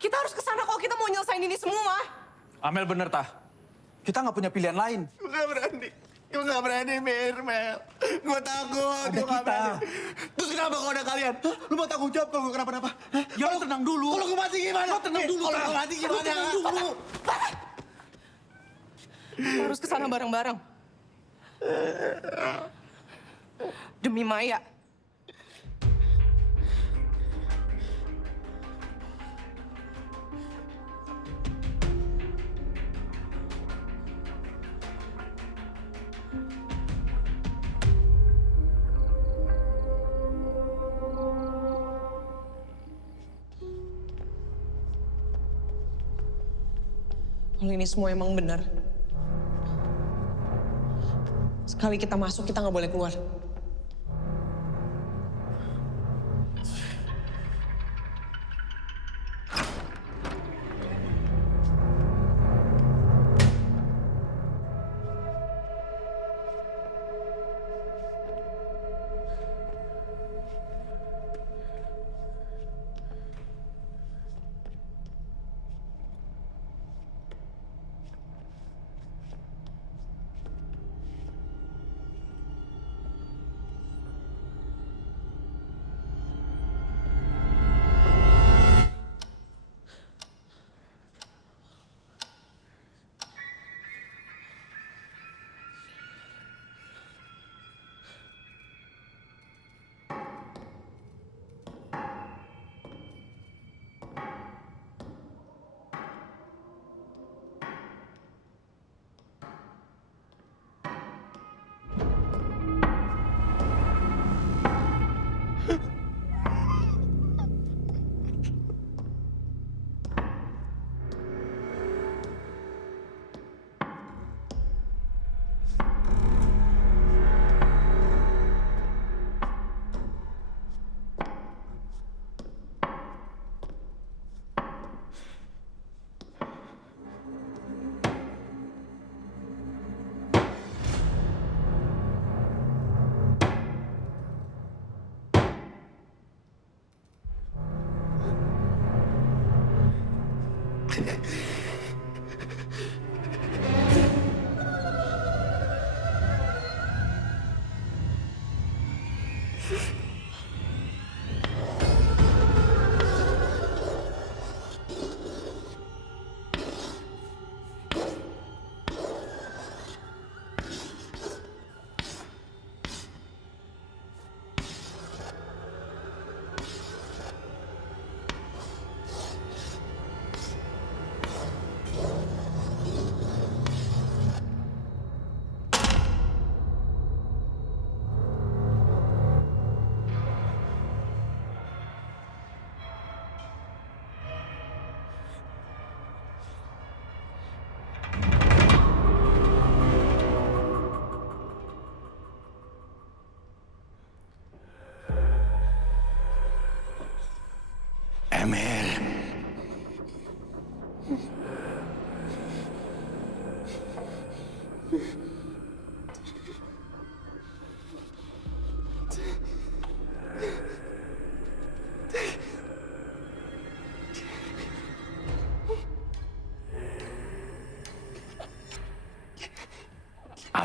Kita harus ke sana kalau kita mau nyelesain ini semua. Amel bener, Tah. Kita nggak punya pilihan lain. Gue gak berani. Gue gak berani, Mel. Gue takut. Ada Gue gak kita. berani. Terus kenapa kalau ada kalian? Hah? Lu mau tanggung jawab kalau gue kenapa-napa? Hah? Ya lo tenang dulu. Kalau gue mati gimana? Lo tenang dulu, Kalau Tah. gue mati gimana? Lo tenang dulu. Kita harus ke sana bareng-bareng. Demi Maya. Kalau ini semua emang benar, sekali kita masuk, kita nggak boleh keluar.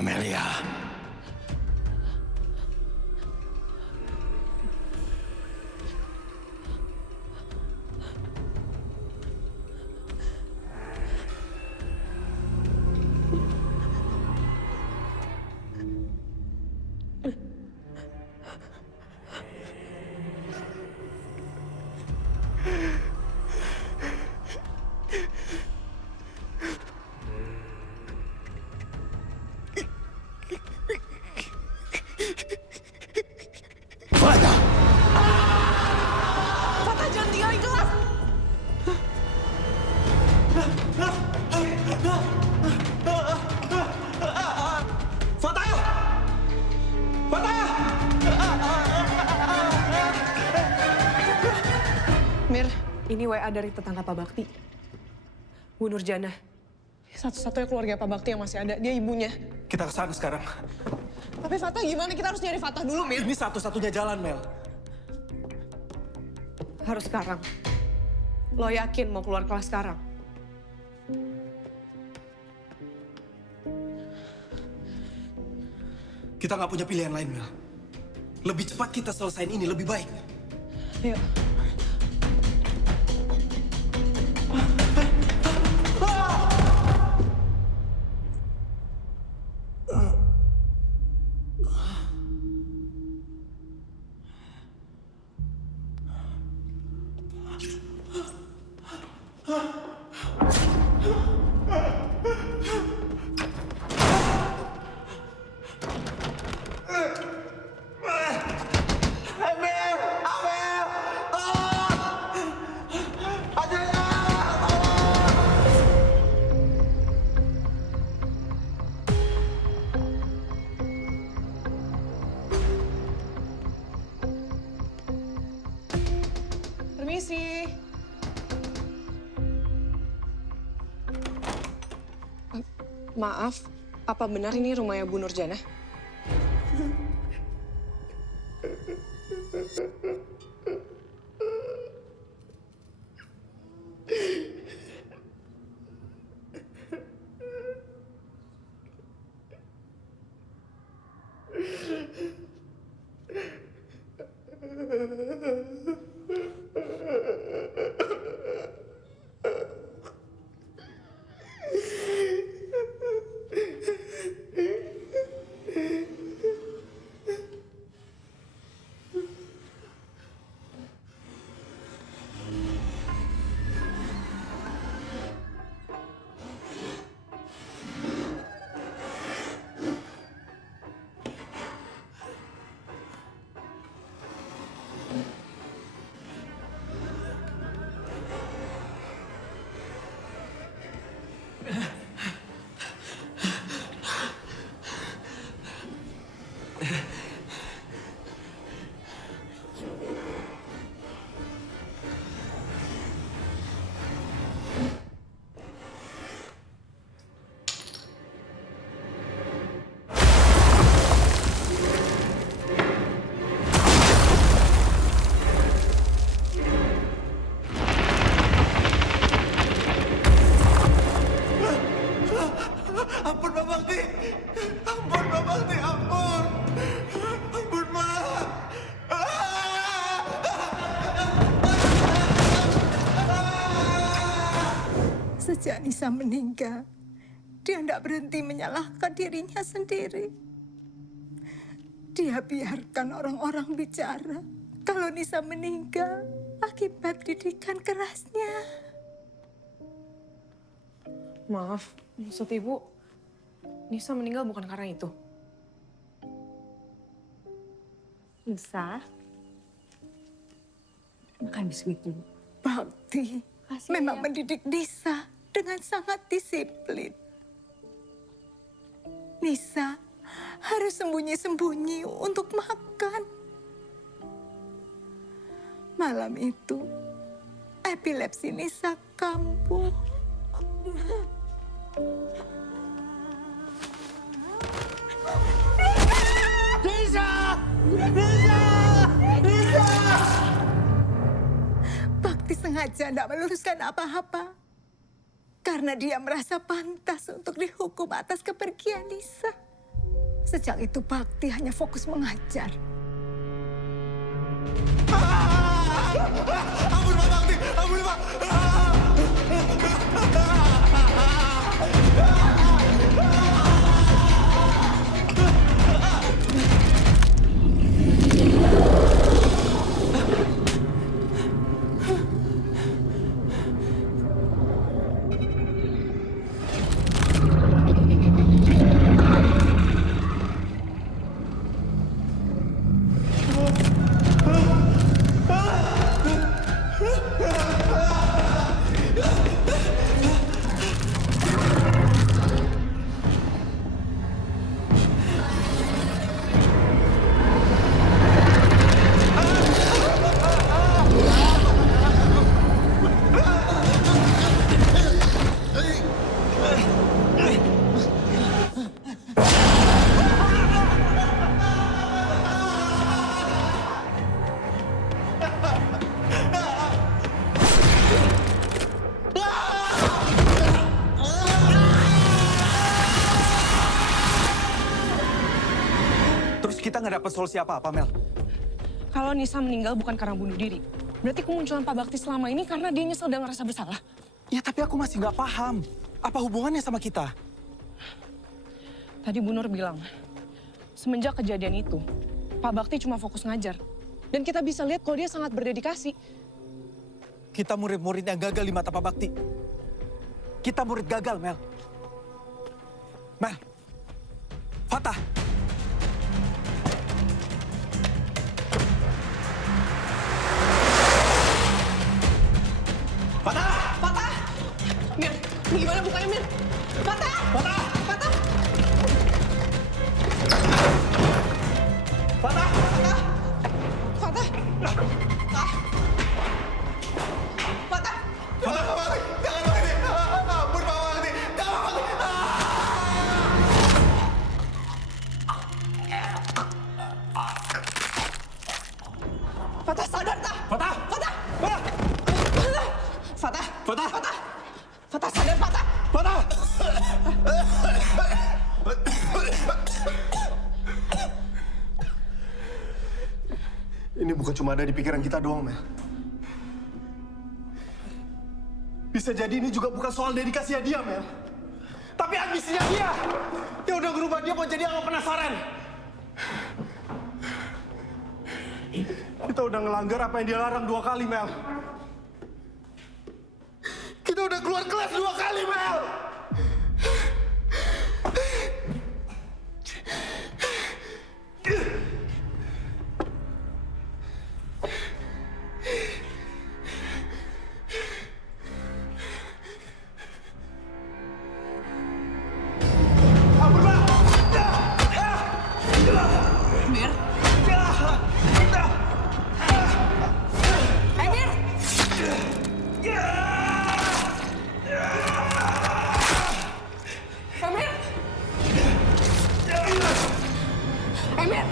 Amelia. Fatah, jangan tinggalin kelas! Fatah! Fatah! Mir, ini WA dari tetangga Pak Bakti. Bu Nurjana. Satu-satunya keluarga Pak Bakti yang masih ada, dia ibunya. Kita ke sana sekarang. Tapi Fatah gimana? Kita harus nyari Fatah dulu, Mir. Ini satu-satunya jalan, Mel. Harus sekarang. Lo yakin mau keluar kelas sekarang? Kita nggak punya pilihan lain, Mel. Lebih cepat kita selesain ini, lebih baik. Yuk. Permisi. Maaf, apa benar ini rumahnya Bu Nurjana? Ampun, Pak Bakti. Ampun, Pak Bakti. Ampun. Ampun, Ma. Sejak Nisa meninggal, dia tidak berhenti menyalahkan dirinya sendiri. Dia biarkan orang-orang bicara kalau Nisa meninggal akibat didikan kerasnya. Maaf, maksud Ibu, Nisa meninggal bukan karena itu. Nisa, makan biskuit dulu. Bakti memang mendidik Nisa dengan sangat disiplin. Nisa harus sembunyi-sembunyi untuk makan. Malam itu, epilepsi Nisa kambuh. Nisa! Nisa! Nisa! Bakti sengaja tidak meluruskan apa-apa. Karena dia merasa pantas untuk dihukum atas kepergian Nisa. Sejak itu Bakti hanya fokus mengajar. Ampun Pak Bakti, ampun Pak. Kita nggak dapat solusi apa-apa, Mel. Kalau Nisa meninggal bukan karena bunuh diri, berarti kemunculan Pak Bakti selama ini karena dia nyesel dan ngerasa bersalah. Ya, tapi aku masih nggak paham. Apa hubungannya sama kita? Tadi Bu Nur bilang, semenjak kejadian itu, Pak Bakti cuma fokus ngajar. Dan kita bisa lihat kalau dia sangat berdedikasi. Kita murid-murid yang gagal di mata Pak Bakti. Kita murid gagal, Mel. Mel. Fatah. Fatah! Fatah! Mir, gimana bukanya Mir? Fatah! Fatah! Fatah! Fatah! Fatah! Fatah! Fatah! Fatah, Pak Bakti, jangan begini. Ampun Pak Bakti, jangan Pak Bakti. Fatah sadar tak? Fatah! Fatah! Fatah! Fatah! Fatah! Fatah sadar Fatah! Fatah! Ini bukan cuma ada di pikiran kita doang, Mel. Bisa jadi ini juga bukan soal dedikasinya dia, Mel. Tapi ambisinya dia. Yang udah ngerubah dia mau jadi orang penasaran. Kita udah ngelanggar apa yang dia larang 2 kali, Mel. Kita udah keluar kelas 2 kali, Mel. Mir? Mir! Emir!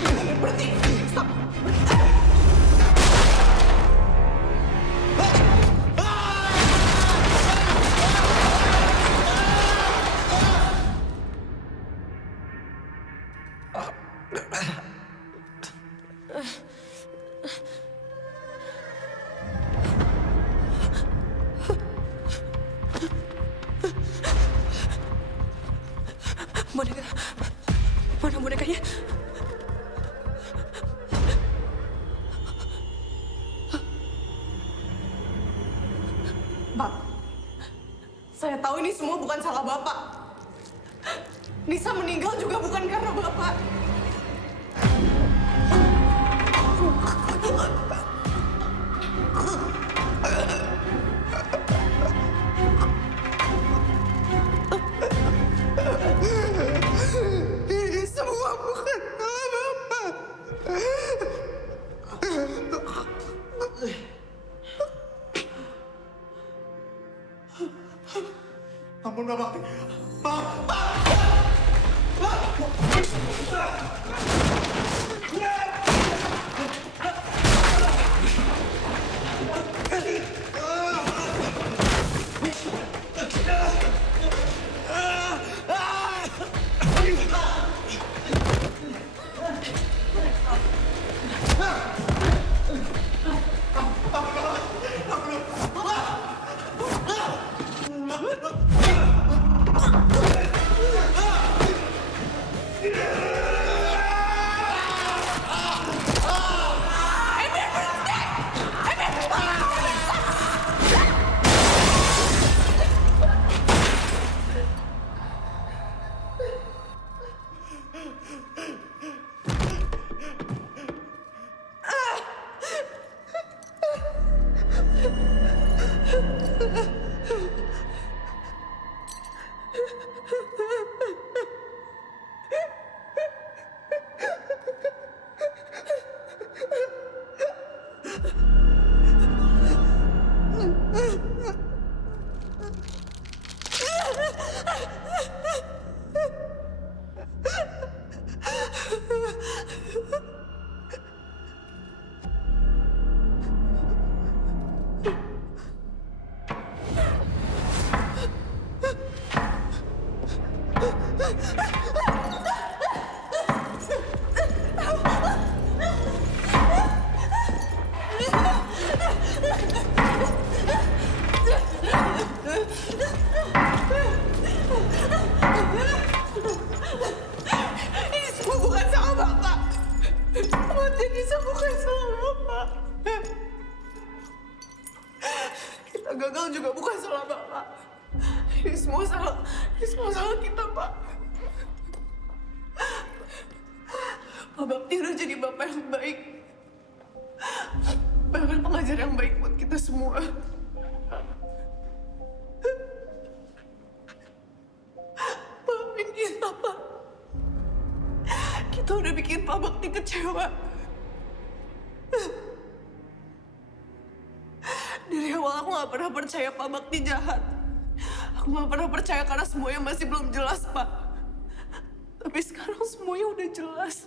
Emir, berhenti! Stop! Boneka. Mana bonekanya? Pak, saya tahu ini semua bukan salah Bapak. Nisa meninggal juga bukan karena Bapak. Ini semua bukan salah Bapak. Ampun Bapak. Pak! jadi bisa bukan salah Bapak. Kita gagal juga bukan salah Bapak. Ini semua salah kita, Pak. Pak Bakti udah jadi Bapak yang baik. Bahkan pengajar yang baik buat kita semua. Maafin kita, Pak. Kita udah bikin Pak Bakti kecewa. Dari awal aku gak pernah percaya Pak Bakti jahat. Aku gak pernah percaya karena semuanya masih belum jelas, Pak. Tapi sekarang semuanya udah jelas.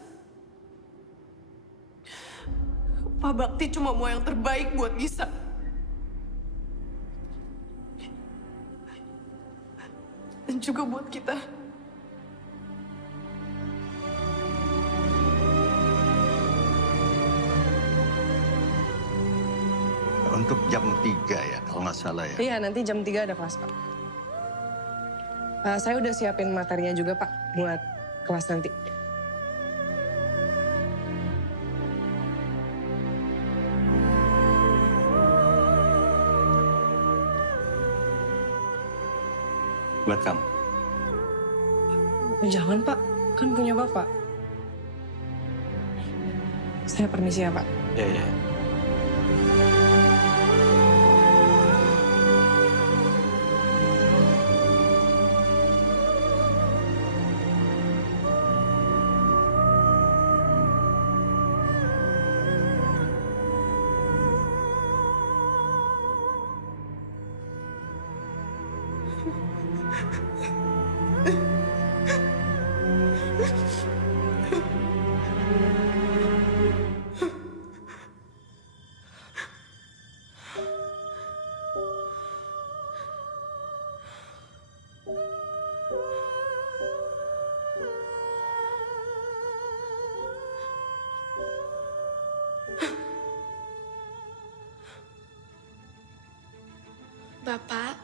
Pak Bakti cuma mau yang terbaik buat Gisa. Dan juga buat kita. Untuk jam 3 ya, kalau nggak salah ya. Iya, nanti jam 3 ada kelas, Pak. Saya udah siapin materinya juga, Pak, buat kelas nanti. Buat kamu. Jangan, Pak. Kan punya Bapak. Saya permisi ya, Pak. Iya. Bapak,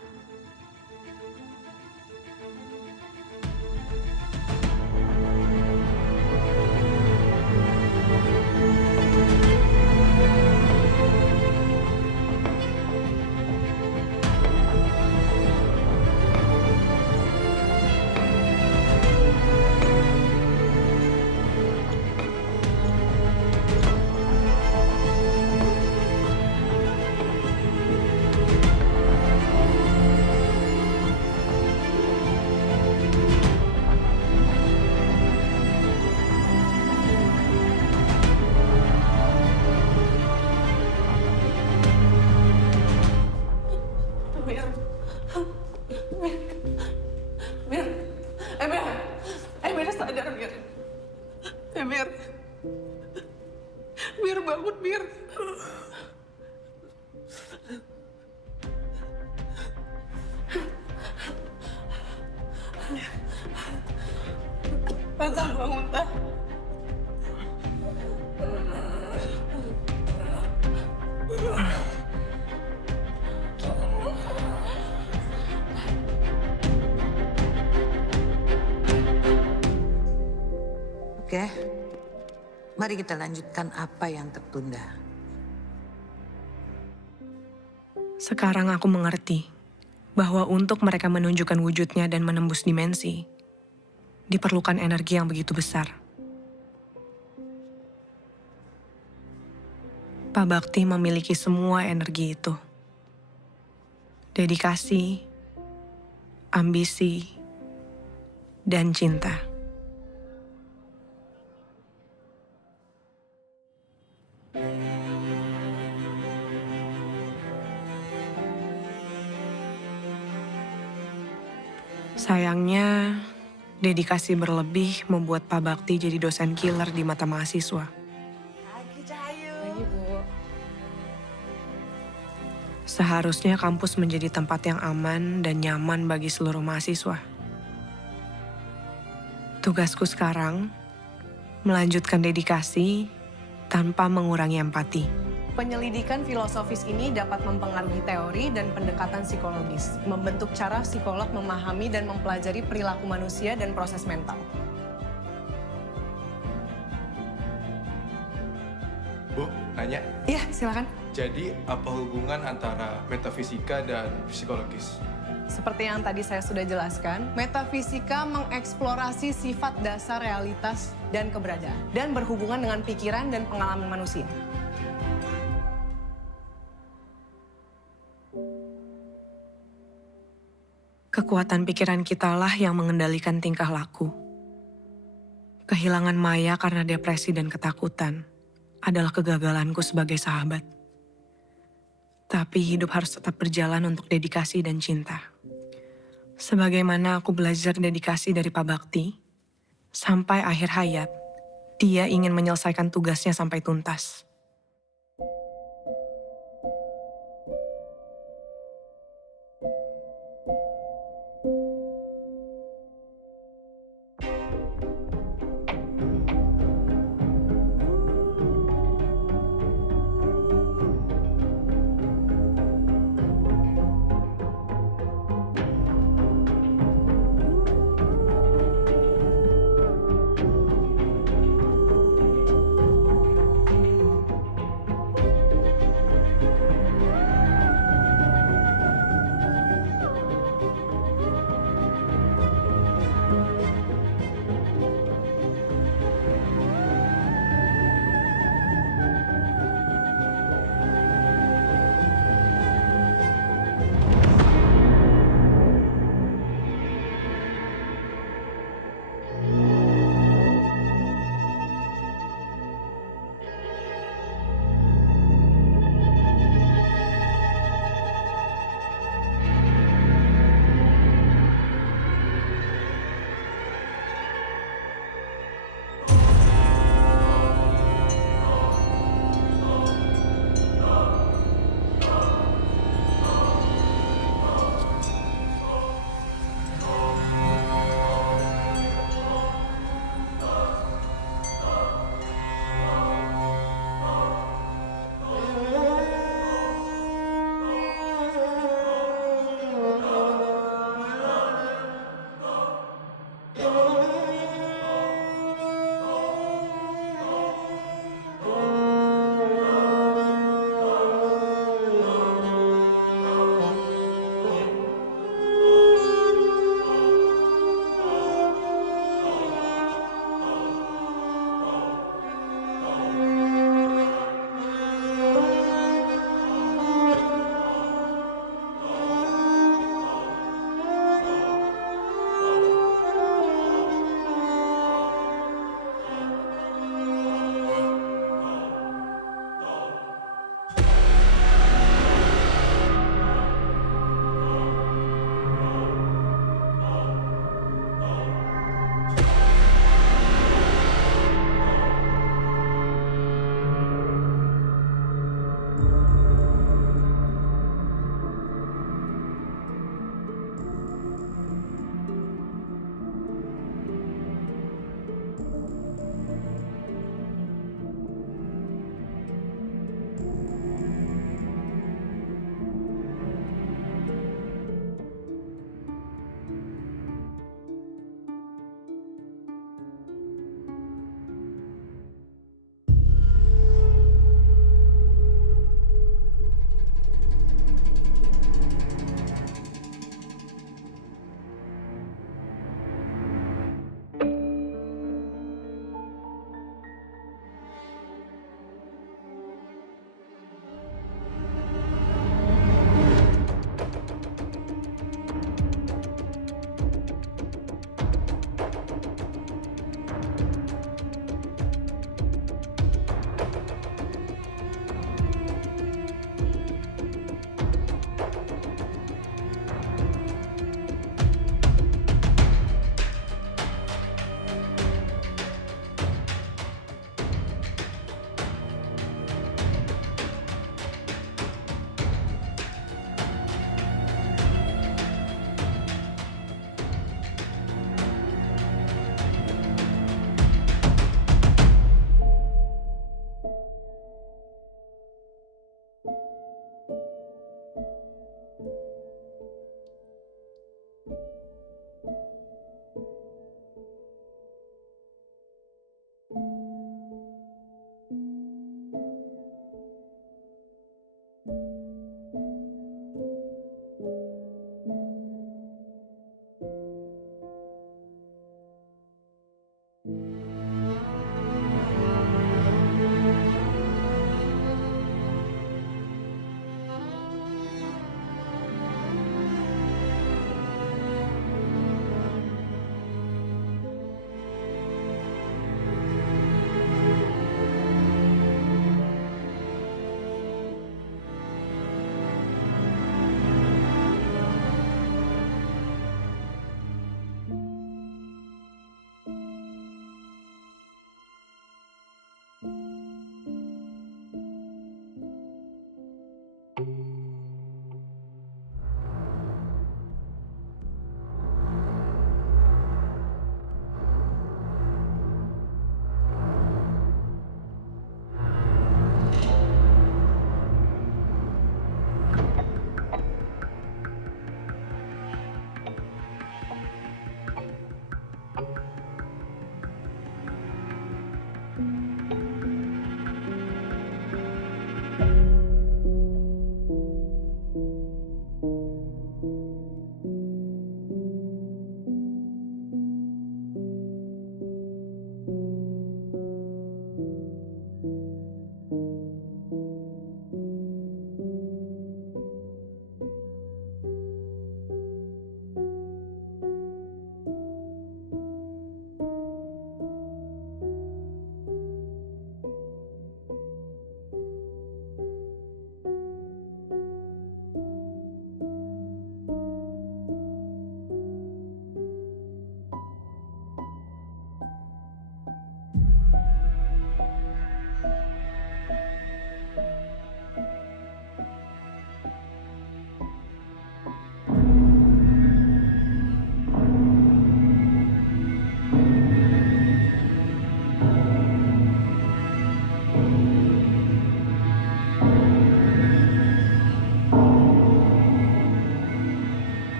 Mir sadar, Mir. Mir bangun, Mir. Tante bangun, Tante. Oke, mari kita lanjutkan apa yang tertunda. Sekarang aku mengerti bahwa untuk mereka menunjukkan wujudnya dan menembus dimensi, diperlukan energi yang begitu besar. Pak Bakti memiliki semua energi itu. Dedikasi, ambisi, dan cinta. Sayangnya, dedikasi berlebih membuat Pak Bakti jadi dosen killer di mata mahasiswa. Pagi, Bu. Seharusnya kampus menjadi tempat yang aman dan nyaman bagi seluruh mahasiswa. Tugasku sekarang, melanjutkan dedikasi tanpa mengurangi empati. Penyelidikan filosofis ini dapat mempengaruhi teori dan pendekatan psikologis, membentuk cara psikolog memahami dan mempelajari perilaku manusia dan proses mental. Bu, nanya. Iya, silakan. Jadi apa hubungan antara metafisika dan psikologis? Seperti yang tadi saya sudah jelaskan, metafisika mengeksplorasi sifat dasar realitas dan keberadaan dan berhubungan dengan pikiran dan pengalaman manusia. Kekuatan pikiran kitalah yang mengendalikan tingkah laku. Kehilangan Maya karena depresi dan ketakutan adalah kegagalanku sebagai sahabat. Tapi hidup harus tetap berjalan untuk dedikasi dan cinta. Sebagaimana aku belajar dedikasi dari Pak Bakti, sampai akhir hayat, dia ingin menyelesaikan tugasnya sampai tuntas.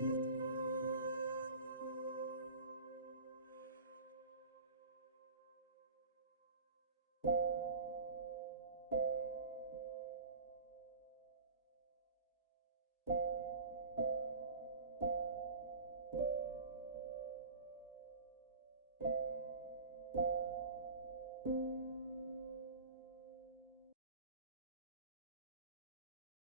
Bakti.